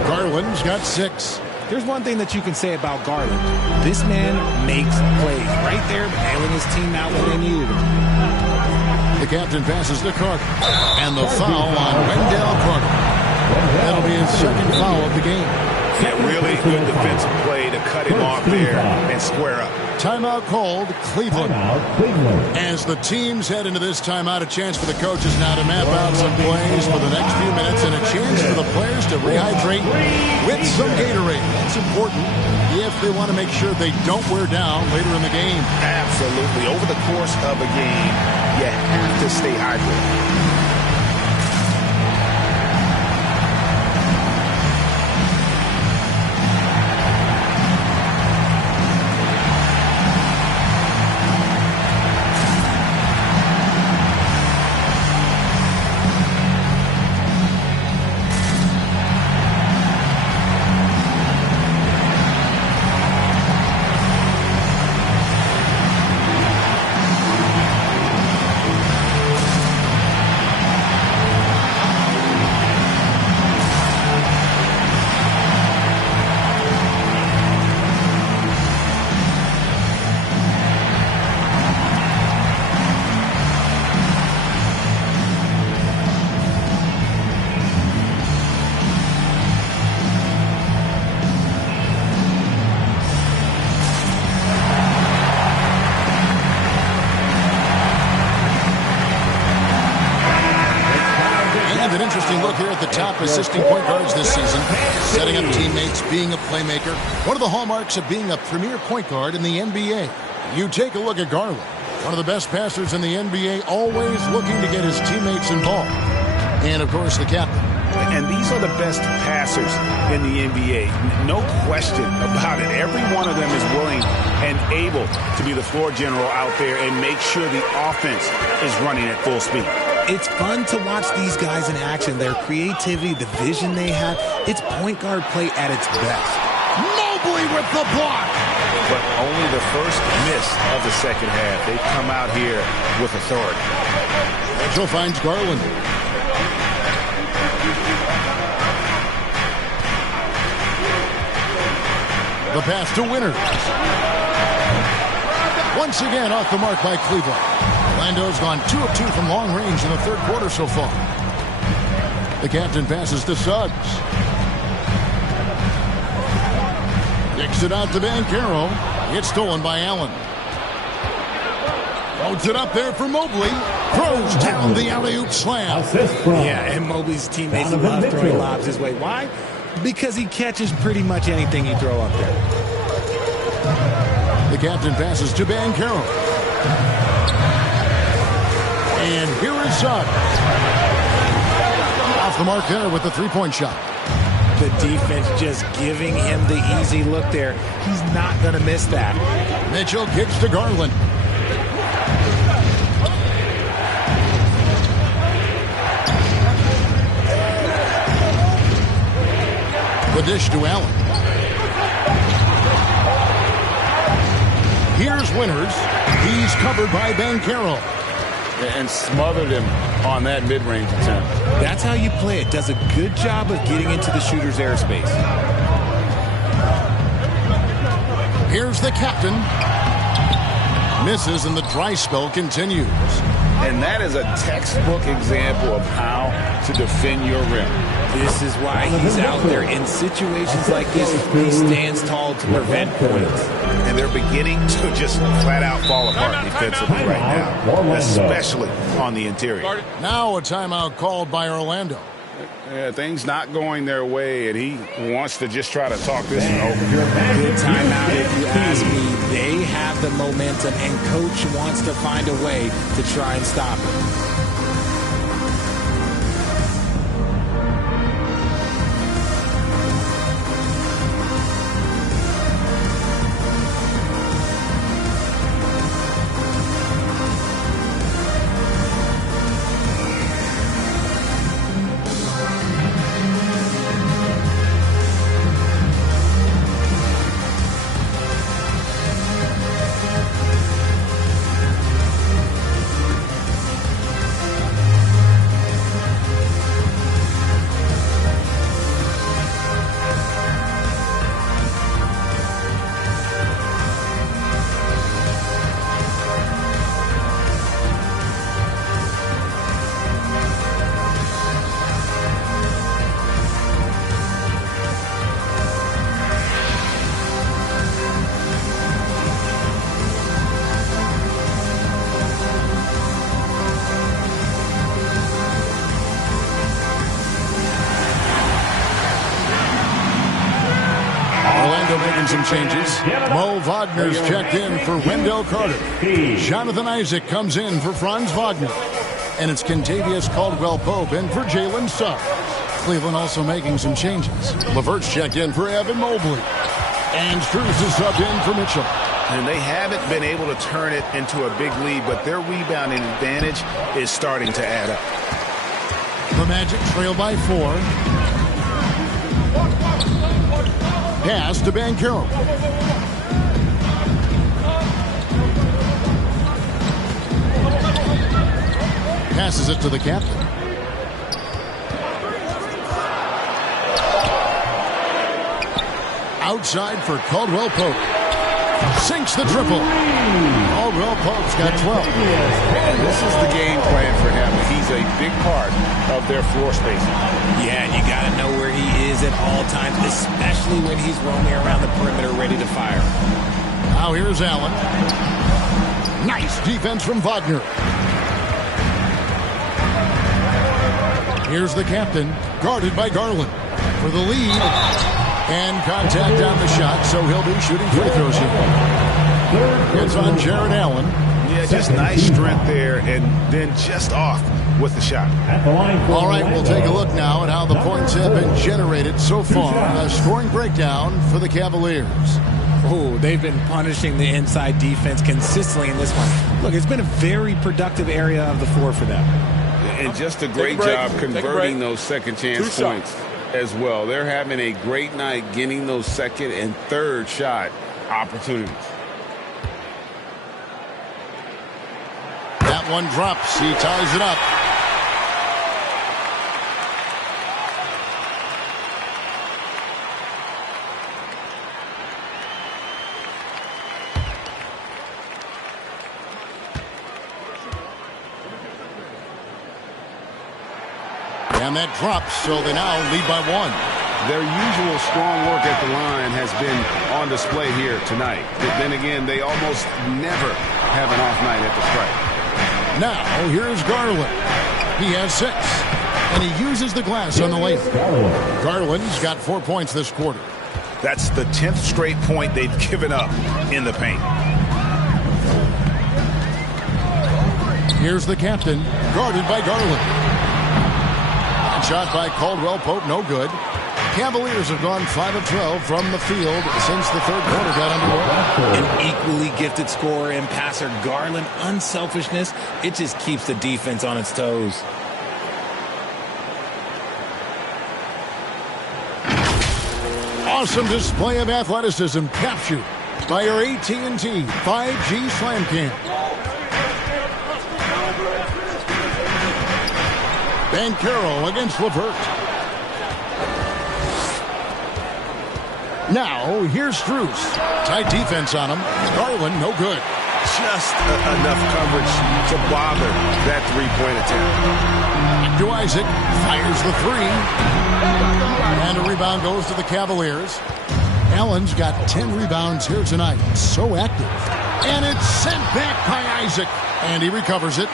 Garland's got 6. There's one thing that you can say about Garland. This man makes plays. Right there, bailing his team out when they needed him. The captain passes to Carter. And the foul on Wendell Carter. That'll be his second foul of the game. Yeah, really good defensive play to cut him off there and square up. Timeout called, Cleveland. As the teams head into this timeout, a chance for the coaches now to map out some plays for the next few minutes and a chance for the players to rehydrate with some Gatorade. That's important if they want to make sure they don't wear down later in the game. Absolutely. Over the course of a game, you have to stay hydrated. Assisting point guards this season, setting up teammates, being a playmaker. One of the hallmarks of being a premier point guard in the NBA. You take a look at Garland, one of the best passers in the NBA, always looking to get his teammates involved. And, of course, the captain, And these are the best passers in the NBA. No question about it. Every one of them is willing and able to be the floor general out there and make sure the offense is running at full speed. It's fun to watch these guys in action. Their creativity, the vision they have, it's point guard play at its best. Mobley with the block. But only the first miss of the second half. They come out here with authority. Mitchell finds Garland. The pass to Winters. Once again off the mark by Cleveland. Orlando's gone 2 of 2 from long range in the third quarter so far. The captain passes to Suggs. Kicks it out to Banchero. It's stolen by Allen. Loads it up there for Mobley. Throws down the alley-oop slam. Yeah, and Mobley's teammates love throwing lobs his way. Why? Because he catches pretty much anything you throw up there. The captain passes to Banchero. And here is Suggs. Off the mark there with the three-point shot. The defense just giving him the easy look there. He's not going to miss that. Mitchell kicks to Garland. The dish to Allen. Here's Winters. He's covered by Banchero. And smothered him on that mid-range attempt. That's how you play it. Does a good job of getting into the shooter's airspace. Here's the captain. Misses and the dry spell continues. And that is a textbook example of how to defend your rim. This is why he's out there in situations like this. He stands tall to prevent points. And they're beginning to just flat out fall apart defensively right now, especially on the interior. Now a timeout called by Orlando. Yeah, things not going their way, and he wants to just try to talk this one over. Good timeout if you ask me. They have the momentum, and coach wants to find a way to try and stop it. Some changes. Mo Wagner's checked in for Wendell Carter. Jonathan Isaac comes in for Franz Wagner. And it's Kentavious Caldwell-Pope in for Jalen Suggs. Cleveland also making some changes. Levert's checked in for Evan Mobley. And Strus is subbed in for Mitchell. And they haven't been able to turn it into a big lead, but their rebounding advantage is starting to add up. The Magic trail by 4. Pass to Banchero. Passes it to the captain. Outside for Caldwell-Pope. Sinks the triple. Caldwell-Pope's got 12. And this is the game plan for him. He's a big part of their floor spacing. Yeah, and you got to know where he is at all times, especially when he's roaming around the perimeter ready to fire. Now here's Allen. Nice defense from Wagner. Here's the captain, guarded by Garland for the lead. And contact on the shot, so he'll be shooting free throws here. It's on Jared Allen. Yeah, just nice strength there, and then just off with the shot. All right, we'll take a look now at how the points have been generated so far. A scoring breakdown for the Cavaliers. Oh, they've been punishing the inside defense consistently in this one. Look, it's been a very productive area of the floor for them. And just a great job converting those second chance points as well. They're having a great night getting those second and third shot opportunities. That one drops. He ties it up. And that drops, so they now lead by 1. Their usual strong work at the line has been on display here tonight. But then again, they almost never have an off night at the stripe. Now, here's Garland. He has 6, and he uses the glass on the layup. Garland's got 4 points this quarter. That's the 10th straight point they've given up in the paint. Here's the captain, guarded by Garland. Shot by Caldwell Pope, no good. Cavaliers have gone 5 of 12 from the field since the third quarter got underway. An equally gifted scorer and passer, Garland, unselfishness, it just keeps the defense on its toes. Awesome display of athleticism captured by our AT&T 5G Slam Cam. Banchero against LeVert. Now, here's Strus. Tight defense on him. Garland, no good. Just enough coverage to bother that three-point attempt. To Isaac. Fires the 3. And a rebound goes to the Cavaliers. Allen's got 10 rebounds here tonight. So active. And it's sent back by Isaac. And he recovers it.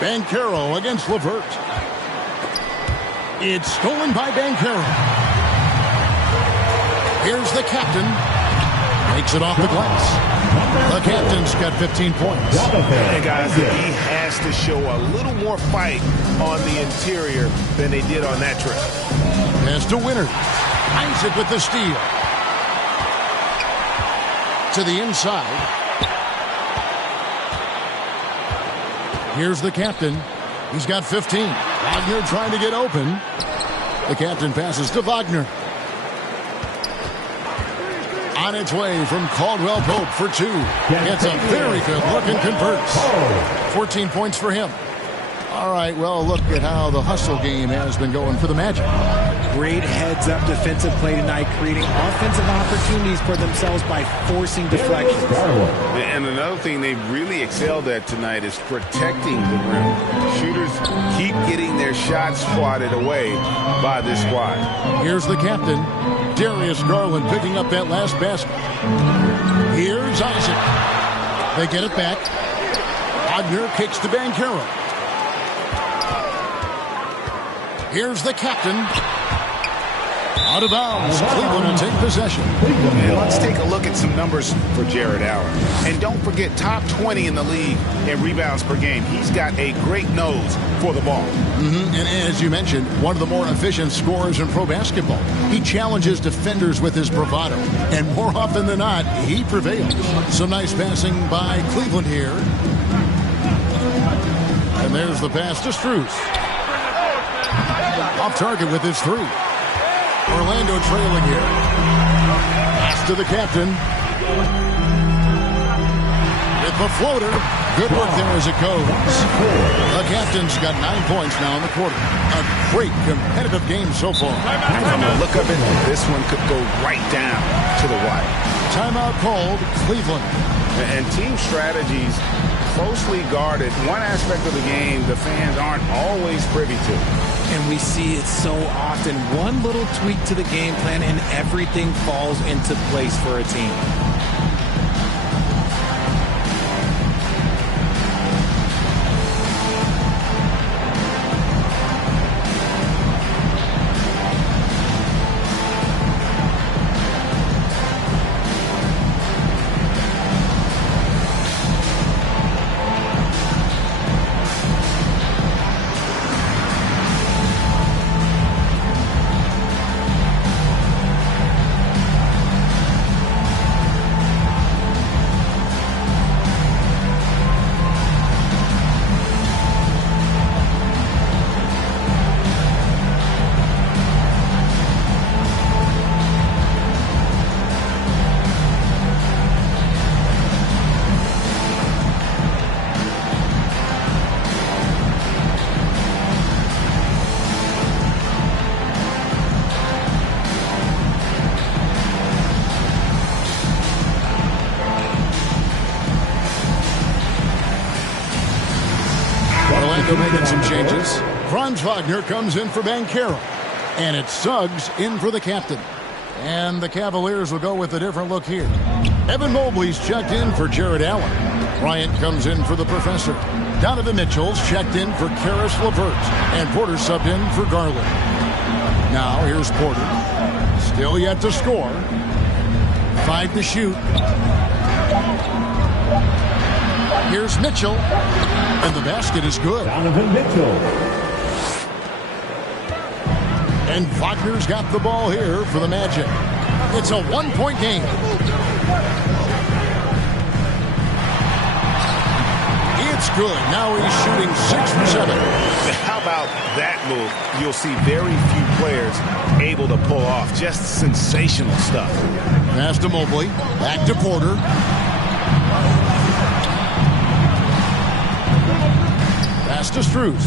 Banchero against LeVert. It's stolen by Banchero. Here's the captain. Makes it off the glass. The captain's got 15 points. And guys, he has to show a little more fight on the interior than they did on that trip. Pass to Winter. Isaac with the steal. To the inside. Here's the captain. He's got 15. Wagner trying to get open. The captain passes to Wagner. On its way from Caldwell Pope for 2. Gets a very good look and converts. 14 points for him. All right, well, look at how the hustle game has been going for the Magic. Great heads-up defensive play tonight, creating offensive opportunities for themselves by forcing deflections. And another thing they've really excelled at tonight is protecting the rim. Shooters keep getting their shots swatted away by this squad. Here's the captain, Darius Garland, picking up that last basket. Here's Isaac. They get it back. Wagner kicks to Banchero. Here's the captain. Out of bounds. Cleveland will take possession. And let's take a look at some numbers for Jared Allen. And don't forget, top 20 in the league in rebounds per game. He's got a great nose for the ball. And as you mentioned, one of the more efficient scorers in pro basketball. He challenges defenders with his bravado. And more often than not, he prevails. Some nice passing by Cleveland here. And there's the pass to Strus. Off target with his 3. Orlando trailing here. Pass to the captain. With the floater. Good work there as it goes. The captain's got 9 points now in the quarter. A great competitive game so far. From the look of it, this one could go right down to the wire. Timeout called, Cleveland. And team strategies closely guarded. One aspect of the game the fans aren't always privy to. And we see it so often. One little tweak to the game plan and everything falls into place for a team. They're making some changes. Franz Wagner comes in for Banchero. And it's Suggs in for the captain. And the Cavaliers will go with a different look here. Evan Mobley's checked in for Jared Allen. Bryant comes in for the professor. Donovan Mitchell's checked in for Karis LeVert. And Porter subbed in for Garland. Now here's Porter. Still yet to score. 5 to shoot. Here's Mitchell. And the basket is good. Donovan Mitchell. And Wagner's got the ball here for the Magic. It's a one-point game. It's good. Now he's shooting 6 for 7. How about that move? You'll see very few players able to pull off. Just sensational stuff. Pass to Mobley. Back to Porter. Pass to Strus.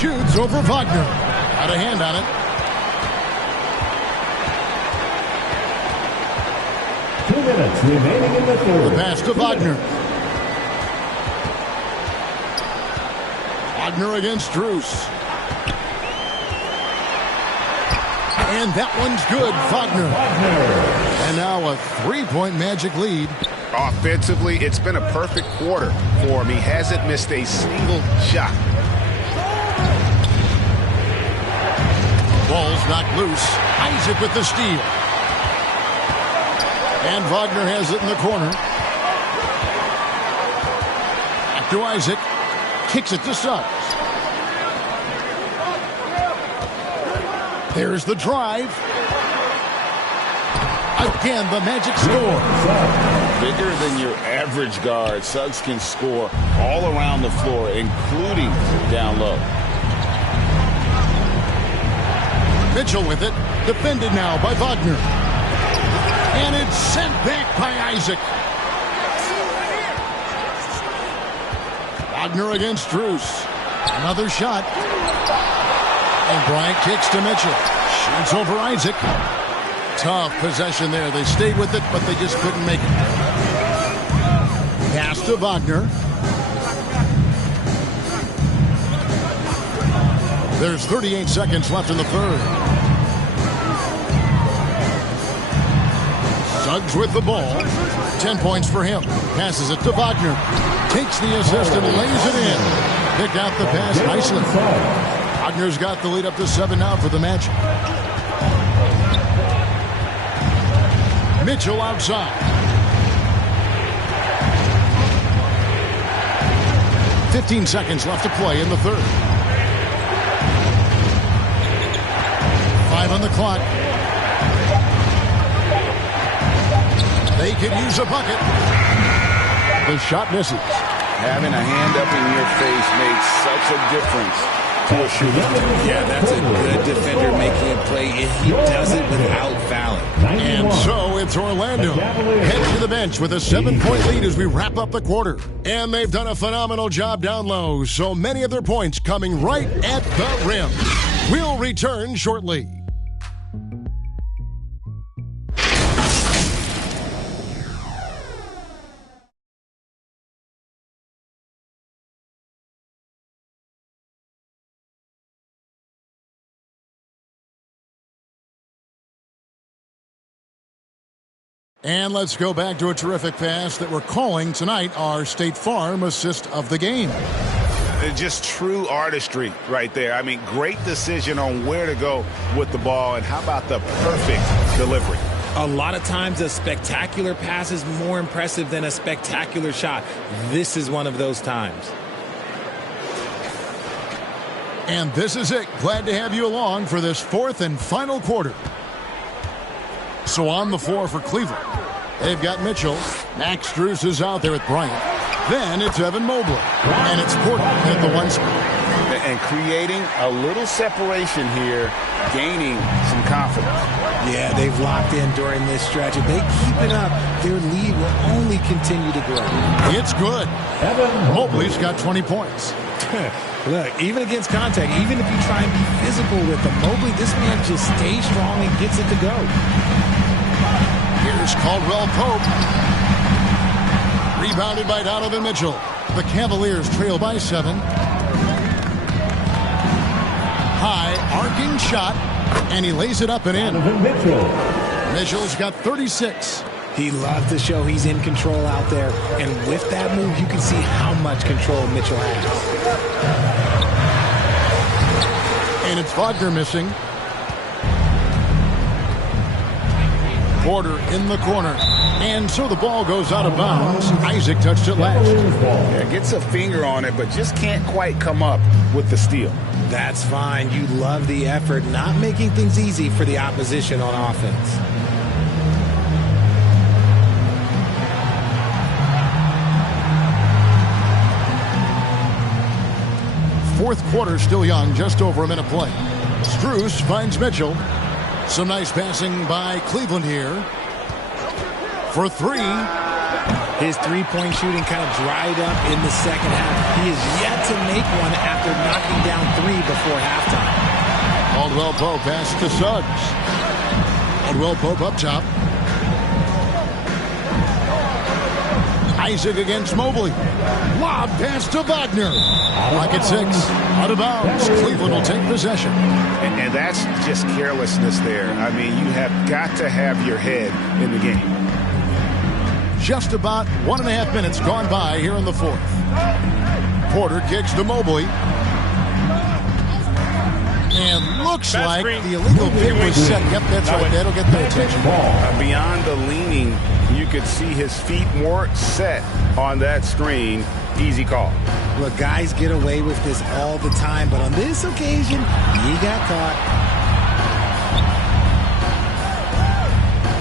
Shoots over Wagner. Got a hand on it. Two minutes remaining in the third. The pass to Wagner. Wagner against Strus. And that one's good. Wagner. And now a 3-point Magic lead. Offensively, it's been a perfect quarter for him. He hasn't missed a single shot. Ball's knocked loose. Isaac with the steal. And Wagner has it in the corner. Back to Isaac. Kicks it to Suggs. There's the drive. Again, the Magic score. Bigger than your average guard, Suggs can score all around the floor, including down low. Mitchell with it. Defended now by Wagner. And it's sent back by Isaac. Wagner against Strus. Another shot. And Bryant kicks to Mitchell. Shoots over Isaac. Tough possession there. They stayed with it, but they just couldn't make it. Pass to Wagner. There's 38 seconds left in the third. Suggs with the ball. 10 points for him. Passes it to Wagner. Takes the assist and lays it in. Picked out the pass nicely. Wagner's got the lead up to 7 now for the Magic. Mitchell outside. 15 seconds left to play in the third. 5 on the clock. They could use a bucket. The shot misses. Having a hand up in your face makes such a difference to a shooter. Yeah, that's a good defender making a play, and he does it without fouling. And so it's Orlando. Head to the bench with a 7-point lead as we wrap up the quarter. And they've done a phenomenal job down low, so many of their points coming right at the rim. We'll return shortly. And let's go back to a terrific pass that we're calling tonight our State Farm assist of the game. Just true artistry right there. I mean, great decision on where to go with the ball, and how about the perfect delivery? A lot of times a spectacular pass is more impressive than a spectacular shot. This is one of those times. And this is it. Glad to have you along for this fourth and final quarter. So on the floor for Cleveland, they've got Mitchell. Max Strus is out there with Bryant. Then it's Evan Mobley. And it's Porter at the 1 spot. And creating a little separation here, gaining some confidence. Yeah, they've locked in during this stretch. If they keep it up, their lead will only continue to grow. It's good. Mobley's got 20 points. Look, even against contact, even if you try and be physical with him, Mobley, this man just stays strong and gets it to go. Here's Caldwell Pope. Rebounded by Donovan Mitchell. The Cavaliers trail by 7. High arcing shot, and he lays it up and in. Mitchell's got 36. He loves to show he's in control out there, and with that move, you can see how much control Mitchell has. And it's Wagner missing. Porter in the corner. And so the ball goes out of bounds. Isaac touched it last. Yeah, gets a finger on it, but just can't quite come up with the steal. That's fine. You love the effort, not making things easy for the opposition on offense. Fourth quarter still young, just over a minute play. Strus finds Mitchell. Some nice passing by Cleveland here. For 3. His three-point shooting kind of dried up in the second half. He is yet to make one after knocking down 3 before halftime. Caldwell Pope pass to Suggs. Caldwell Pope up top. Isaac against Mobley. Lob pass to Wagner. Rocket 6. Out of bounds. Cleveland will take possession. And that's just carelessness there. I mean, you have got to have your head in the game. Just about 1.5 minutes gone by here in the fourth. Porter kicks to Mobley. And looks like the illegal pick was set. Yep, that's right. That'll get their attention. Beyond the leaning, you could see his feet more set on that screen. Easy call. Look, guys get away with this all the time, but on this occasion, he got caught.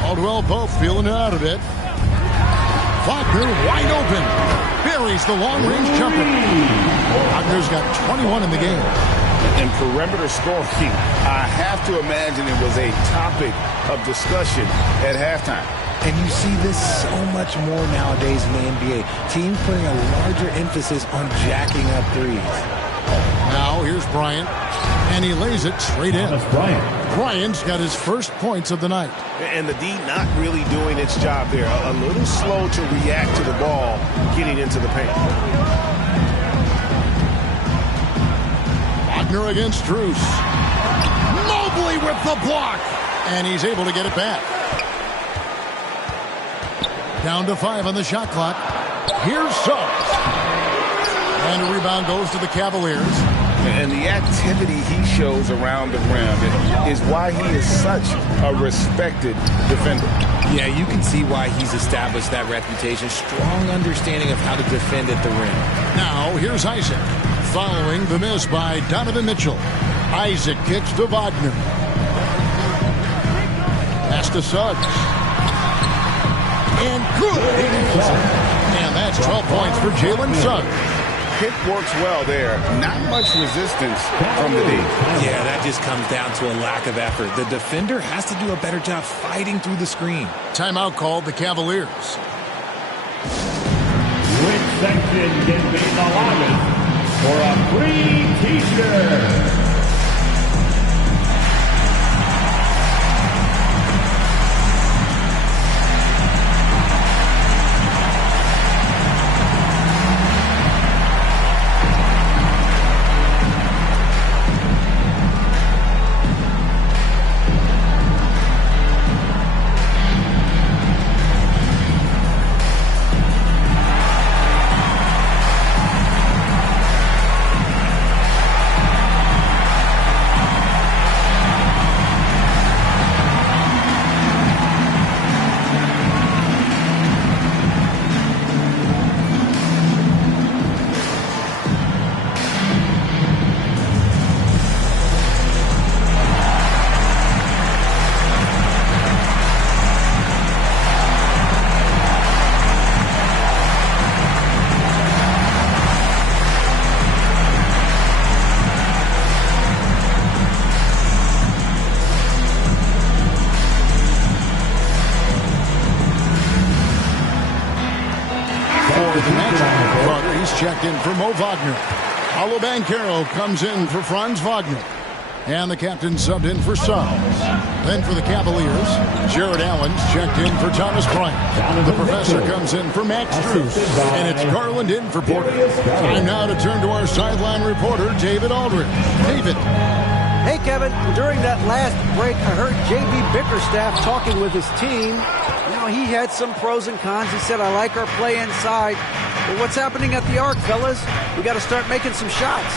Caldwell Pope feeling it out of it. Wagner wide open. Buries the long-range jumper. Wagner's got 21 in the game. And perimeter scoring, I have to imagine it was a topic of discussion at halftime. And you see this so much more nowadays in the NBA. Teams putting a larger emphasis on jacking up threes. Now here's Bryant, and he lays it straight in. Bryant's got his first points of the night. And the D not really doing its job there. A little slow to react to the ball getting into the paint. Wagner against Strus. Mobley with the block, and he's able to get it back. Down to 5 on the shot clock. Here's Suggs. And a rebound goes to the Cavaliers. And the activity he shows around the rim is why he is such a respected defender. Yeah, you can see why he's established that reputation. Strong understanding of how to defend at the rim. Now, here's Isaac. Following the miss by Donovan Mitchell. Isaac kicks to Wagner. Pass to Suggs. And good. And that's 12 points for Jalen Suggs. Pick works well there. Not much resistance from the D. Yeah, that just comes down to a lack of effort. The defender has to do a better job fighting through the screen. Timeout called the Cavaliers. Which section can be the loudest for a free t-shirt? Checked in for Mo Wagner. Paolo Banchero comes in for Franz Wagner. And the captain subbed in for Suggs. Then for the Cavaliers, Jared Allen's checked in for Thomas Bryant. The professor comes in for Max Strus. And it's Garland in for Porter. Time now to turn to our sideline reporter, David Aldridge. David. Hey, Kevin. During that last break, I heard J.B. Bickerstaff talking with his team. You know, he had some pros and cons. He said, I like our play inside. But what's happening at the arc, fellas? We got to start making some shots.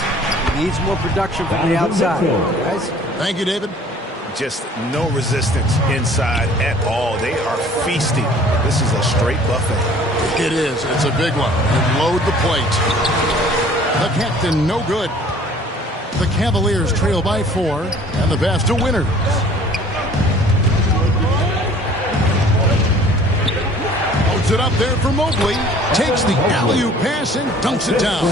He needs more production from the outside. Guys. Thank you, David. Just no resistance inside at all. They are feasting. This is a straight buffet. It is. It's a big one. And load the plate. The captain, no good. The Cavaliers trail by 4, and the Basta winners. Loads it up there for Mobley. Takes the alley-oop pass and dunks it down.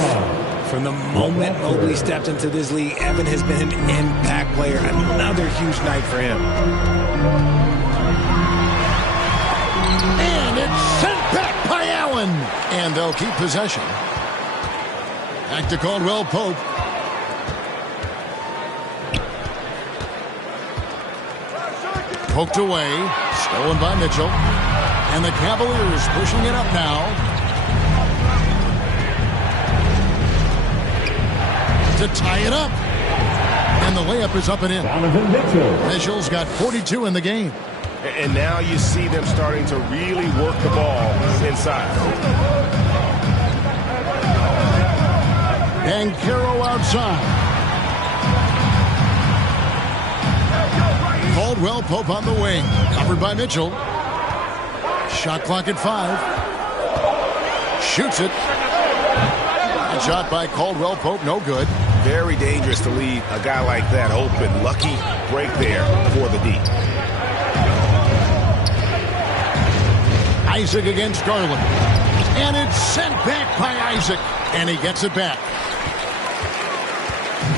From the moment Mobley stepped into this league, Evan has been an impact player. Another huge night for him. And it's sent back by Allen. And they'll keep possession. Back to Caldwell Pope. Poked away. Stolen by Mitchell. And the Cavaliers pushing it up now. To tie it up. And the layup is up and in. Mitchell's got 42 in the game. And now you see them starting to really work the ball inside. And Caro outside. Caldwell Pope on the wing. Covered by Mitchell. Shot clock at 5. Shoots it. And shot by Caldwell Pope, no good. Very dangerous to leave a guy like that open. Lucky break there for the D. Isaac against Garland. And it's sent back by Isaac. And he gets it back.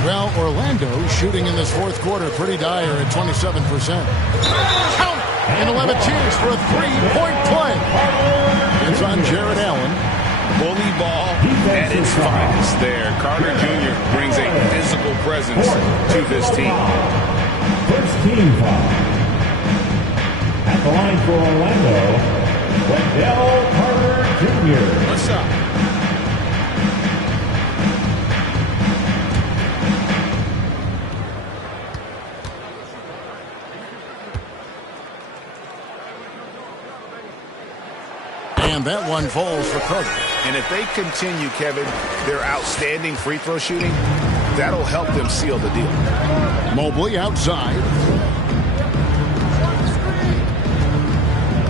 Well, Orlando shooting in this fourth quarter pretty dire at 27%. Count! And 11 teams for a three-point play. It's on Jared Allen. Bully ball at its finest there. Carter Jr. brings a physical presence to this team. First team foul. At the line for Orlando, Wendell Carter Jr. What's up? And that one falls for Carter. And if they continue, Kevin, their outstanding free throw shooting, that'll help them seal the deal. Mobley outside.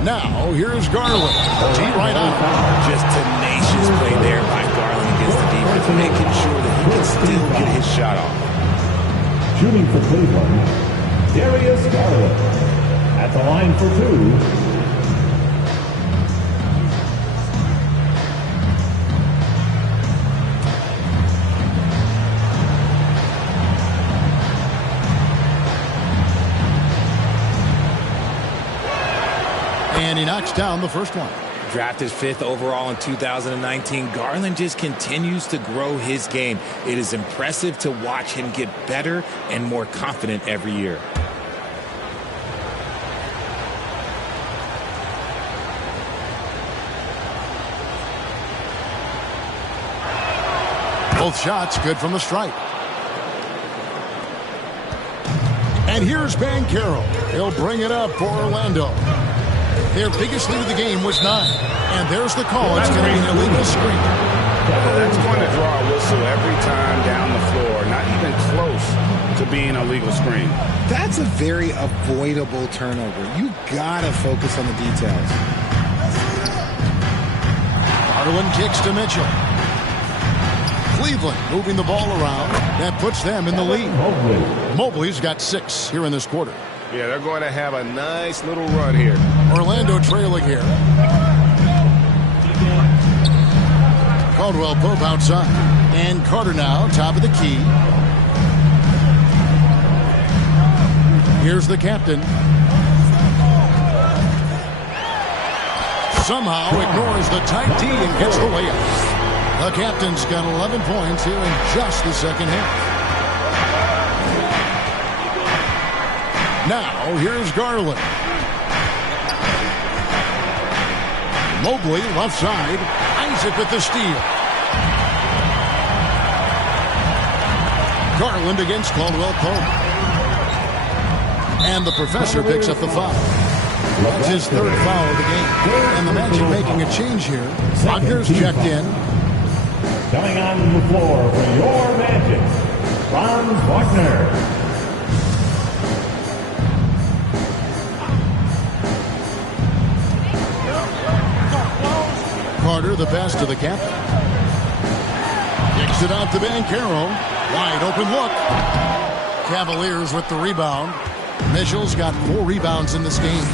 Now, here's Garland. T right on. Just tenacious play there by Garland against the defense, making sure that he can still get his shot off. Shooting for Cleveland, Darius Garland. At the line for 2. And he knocks down the first one. Drafted 5th overall in 2019, Garland just continues to grow his game. It is impressive to watch him get better and more confident every year. Both shots good from the stripe. And here's Banchero. He'll bring it up for Orlando. Their biggest lead of the game was 9. And there's the call. It's going to be an illegal screen. That's going to draw a whistle every time down the floor. Not even close to being a legal screen. That's a very avoidable turnover. You got to focus on the details. Garland kicks to Mitchell. Cleveland moving the ball around. That puts them in the lead. Mobley's got 6 here in this quarter. Yeah, they're going to have a nice little run here. Orlando trailing here. Caldwell Pope outside. And Carter now, top of the key. Here's the captain. Somehow ignores the tight D and gets the layup. The captain's got 11 points here in just the second half. Now, here's Garland. Mobley, left side. Isaac with the steal. Garland against Caldwell Pope. And the professor picks up the foul. That's his third foul of the game. And the Magic making a change here. Wagner's checked in. Coming on the floor for your Magic, Franz Wagner. Carter, the pass to the captain. Kicks it out to Banchero. Wide open look. Cavaliers with the rebound. Mitchell's got 4 rebounds in this game.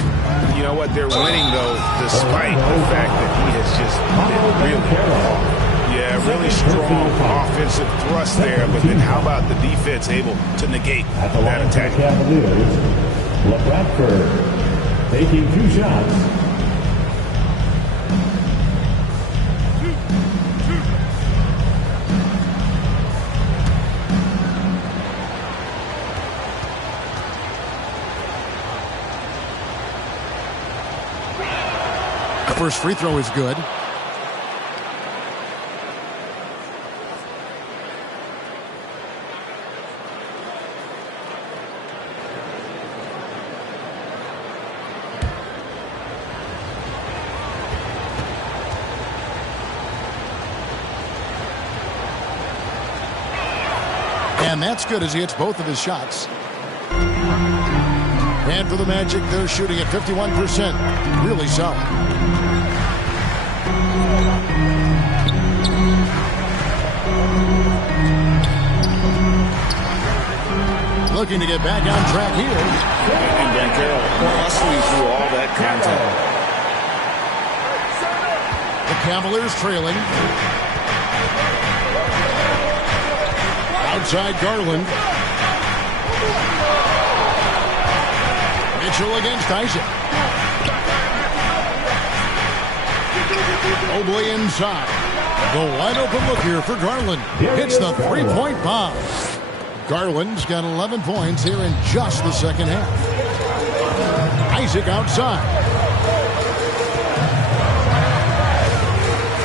You know what? They're winning, though, despite the fact that he has just been really strong offensive thrust there. But then how about the defense able to negate that attack? Cavaliers, LeBradford taking 2 shots. First free throw is good. And that's good as he hits both of his shots. And for the Magic, they're shooting at 51%. Really solid. Looking to get back on track here. And Banchero muscling through all that contact. The Cavaliers trailing. Outside Garland. Mitchell against Isaac. Mobley inside. The wide open look here for Garland. Hits the three-point bomb. Garland's got 11 points here in just the second half. Isaac outside.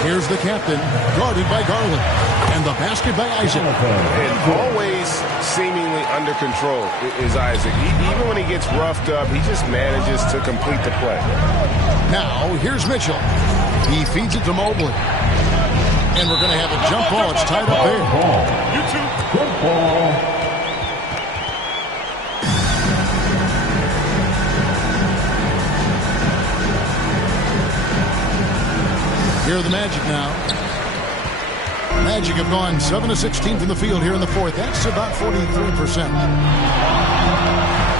Here's the captain, guarded by Garland. And the basket by Isaac. And always seemingly under control is Isaac. Even when he gets roughed up, he just manages to complete the play. Now, here's Mitchell. He feeds it to Mobley. And we're going to have a jump ball. It's tied up there. Good ball. Here are the Magic now. Magic have gone 7 of 16 from the field here in the fourth. That's about 43%.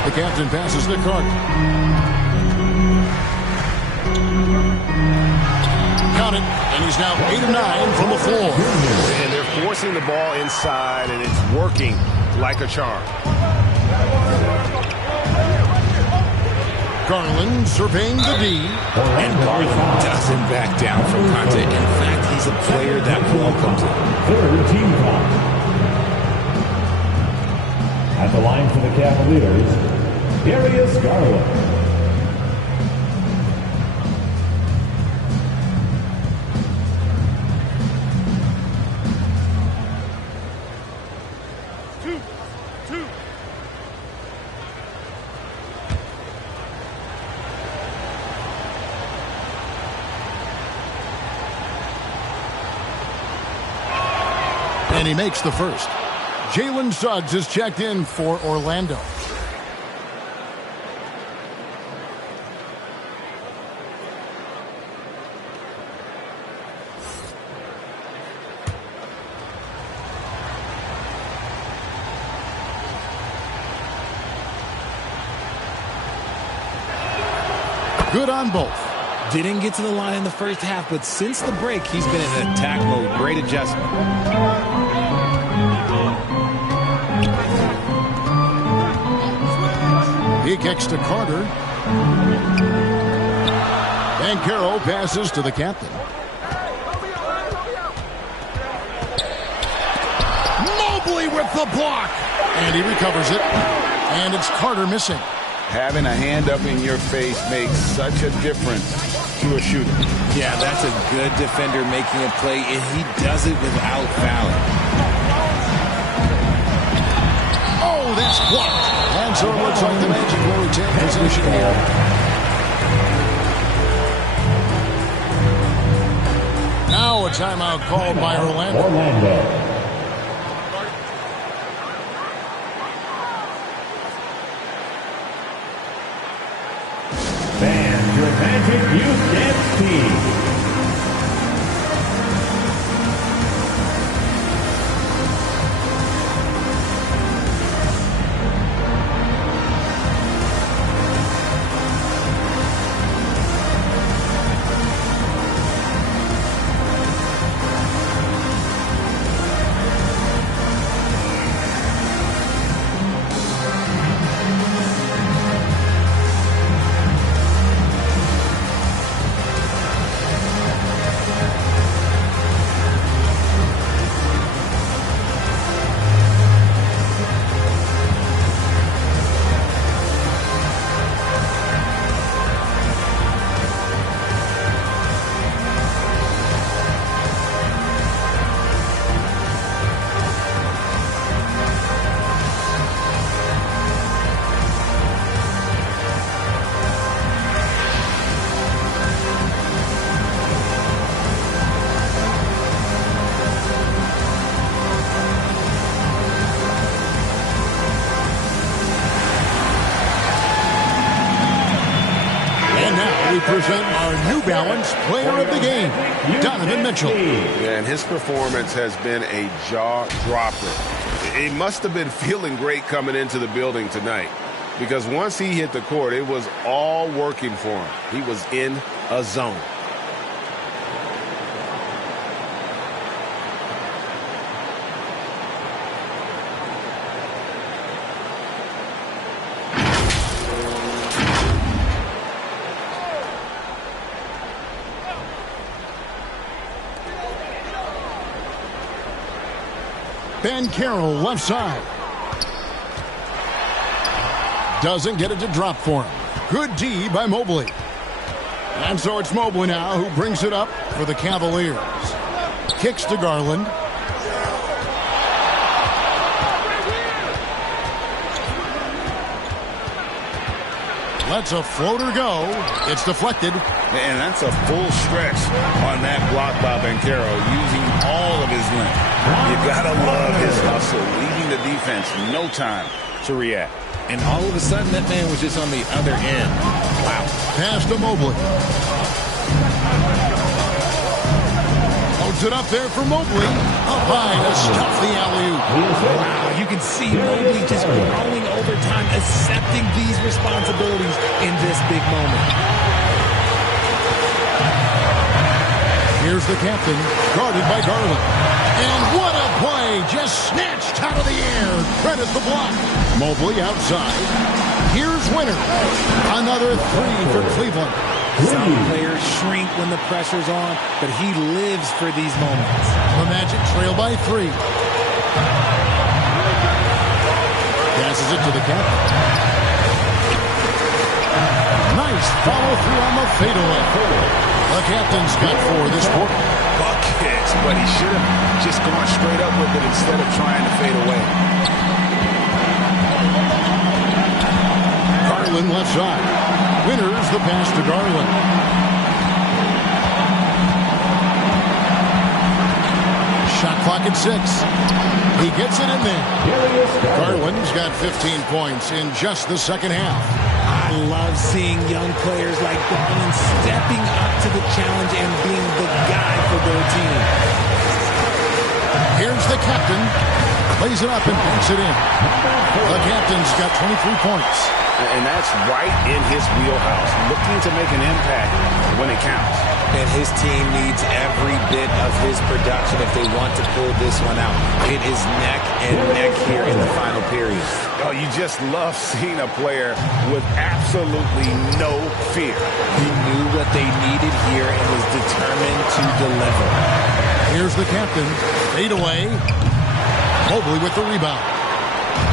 The captain passes to Carter. Count it, and he's now 8 of 9 from the floor. And they're forcing the ball inside, and it's working like a charm. Garland surveying the D. And Garland doesn't back down from contact. In fact, he's a player that welcomes it. Third team foul. At the line for the Cavaliers, Darius Garland. And he makes the first. Jalen Suggs is checked in for Orlando. Good on both. Didn't get to the line in the first half, but since the break, he's been in attack mode. Great adjustment. He kicks to Carter. Banchero passes to the captain. Mobley with the block. And he recovers it. And it's Carter missing. Having a hand up in your face makes such a difference to a shooter. Yeah, that's a good defender making a play, and he does it without fouling. Oh, that's blocked. And so it looks like the Magic will retain possession here. Now a timeout called by Orlando. Fans, your Magic Youth Dance Team. Present our New Balance Player of the Game, Donovan Mitchell. And his performance has been a jaw-dropper. He must have been feeling great coming into the building tonight, because once he hit the court, it was all working for him. He was in a zone. Ben Carroll, left side. Doesn't get it to drop for him. Good D by Mobley. And so it's Mobley now who brings it up for the Cavaliers. Kicks to Garland. Lets a floater go. It's deflected. And that's a full stretch on that block by Banchero, using all of his length. You gotta love his hustle, leaving the defense no time to react. And all of a sudden, that man was just on the other end. Wow. Pass to Mobley. Loads it up there for Mobley. Up high to stuff the alley-oop. Wow, you can see Mobley just growing over time, accepting these responsibilities in this big moment. Here's the captain, guarded by Garland. And what a play! Just snatched out of the air. Credit the block. Mobley outside. Here's Winner. Another three for Cleveland. Some players shrink when the pressure's on, but he lives for these moments. The Magic trail by 3. Passes it to the captain. Nice follow through on the fadeaway. The captain's got 4 this quarter. Buckets, but he should have just gone straight up with it instead of trying to fade away. Garland left side. Winner's the pass to Garland. Shot clock at 6. He gets it in there. Garland's got 15 points in just the second half. I love seeing young players like Garland stepping up to the challenge and being the guy for their team. Here's the captain. Plays it up and banks it in. The captain's got 23 points. And that's right in his wheelhouse, looking to make an impact when it counts. And his team needs every bit of his production if they want to pull this one out. It is neck and neck here in the final period. Oh, you just love seeing a player with absolutely no fear. He knew what they needed here and was determined to deliver. Here's the captain. Fade away. Mobley with the rebound.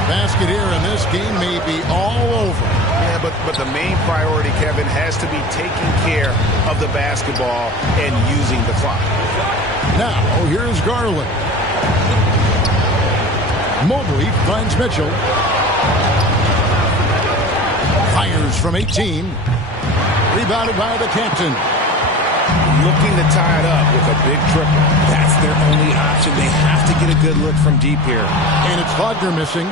Basket here, and this game may be all over. Yeah, but the main priority, Kevin, has to be taking care of the basketball and using the clock. Now, here's Garland. Mobley finds Mitchell. Fires from 18. Rebounded by the captain. Looking to tie it up with a big triple. That's their only option. They have to get a good look from deep here. And it's Wagner missing.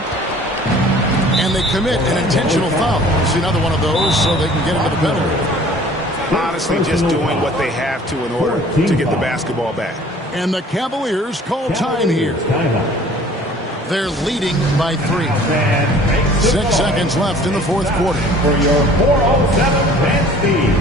And they commit an intentional foul. It's another one of those so they can get into the penalty. Honestly, just doing what they have to in order to get the basketball back. And the Cavaliers call time here. They're leading by 3. 6 seconds left in the fourth quarter. For your 407 man speed.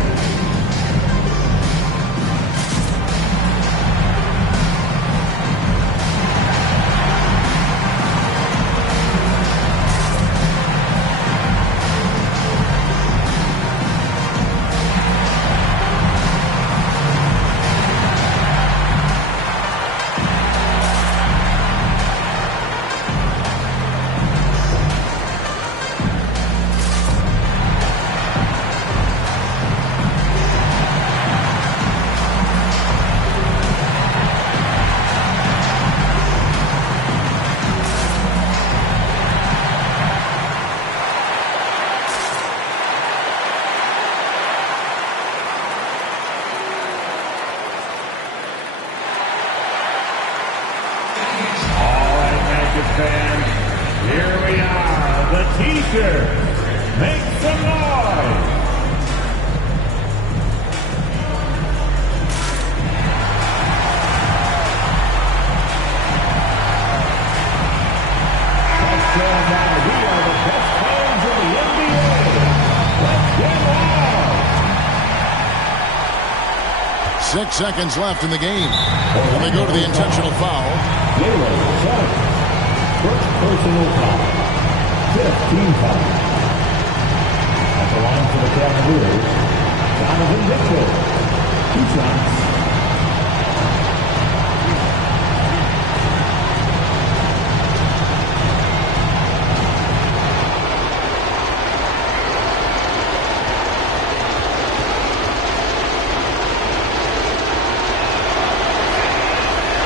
Here we are, the T-shirt. Make some noise. Let's go now. We are the best fans in the NBA. Let's get loud. 6 seconds left in the game. And they go to the intentional foul. First personal foul. 15 foul. At the line for the Cavaliers, Donovan Mitchell. 2 shots.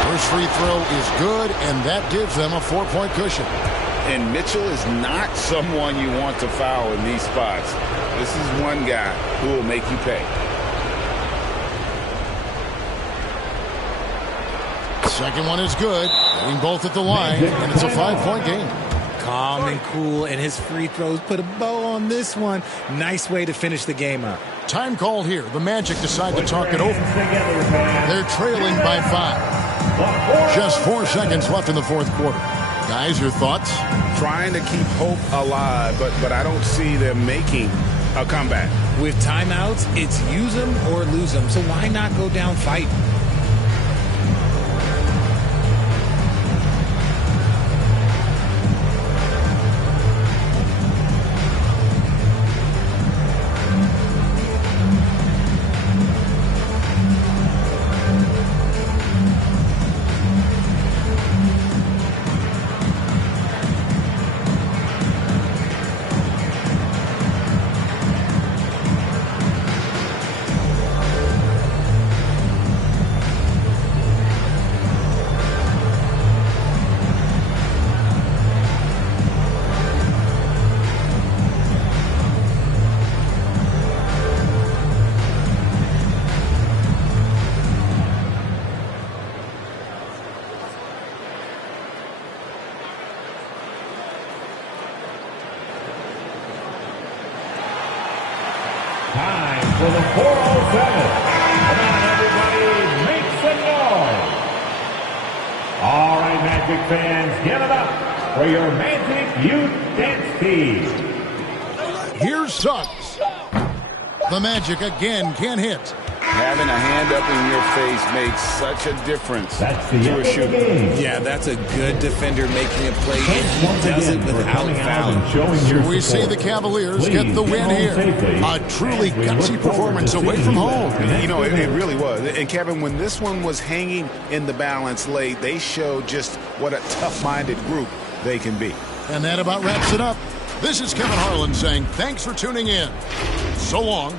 First free throw is good, and that gives them a 4-point cushion. And Mitchell is not someone you want to foul in these spots. This is one guy who will make you pay. Second one is good. Getting both at the line, and it's a 5-point game. Calm and cool, and his free throws put a bow on this one. Nice way to finish the game up. Time called here. The Magic decide to talk it over. They're trailing by 5. Just 4 seconds left in the fourth quarter. Guys, your thoughts? Trying to keep hope alive, but I don't see them making a comeback. With timeouts, it's use them or lose them. So why not go down fighting? Time for the 407. Come on, everybody, make some noise. All right, Magic fans, give it up for your Magic Youth Dance Team. Here's Suggs. The Magic again can't hit. Having a hand up in your face makes such a difference That's the to a shooter. Yeah, that's a good defender making a play, and he does it without fouling. We see the Cavaliers get the win here. A truly gutsy performance away from home. You know, it really was. And, Kevin, when this one was hanging in the balance late, they showed just what a tough-minded group they can be. And that about wraps it up. This is Kevin Harlan saying thanks for tuning in. So long.